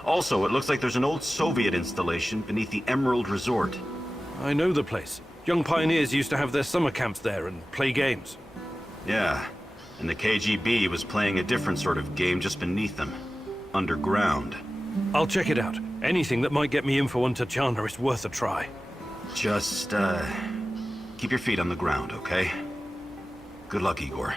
Also, it looks like there's an old Soviet installation beneath the Emerald Resort. I know the place. Young pioneers used to have their summer camps there and play games. Yeah, and the KGB was playing a different sort of game just beneath them. Underground. I'll check it out. Anything that might get me info on Tatiana is worth a try. Just, keep your feet on the ground, okay? Good luck, Igor.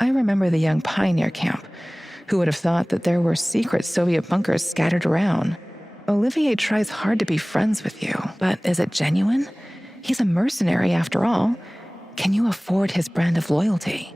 I remember the young pioneer camp. Who would have thought that there were secret Soviet bunkers scattered around? Olivier tries hard to be friends with you, but is it genuine? He's a mercenary after all. Can you afford his brand of loyalty?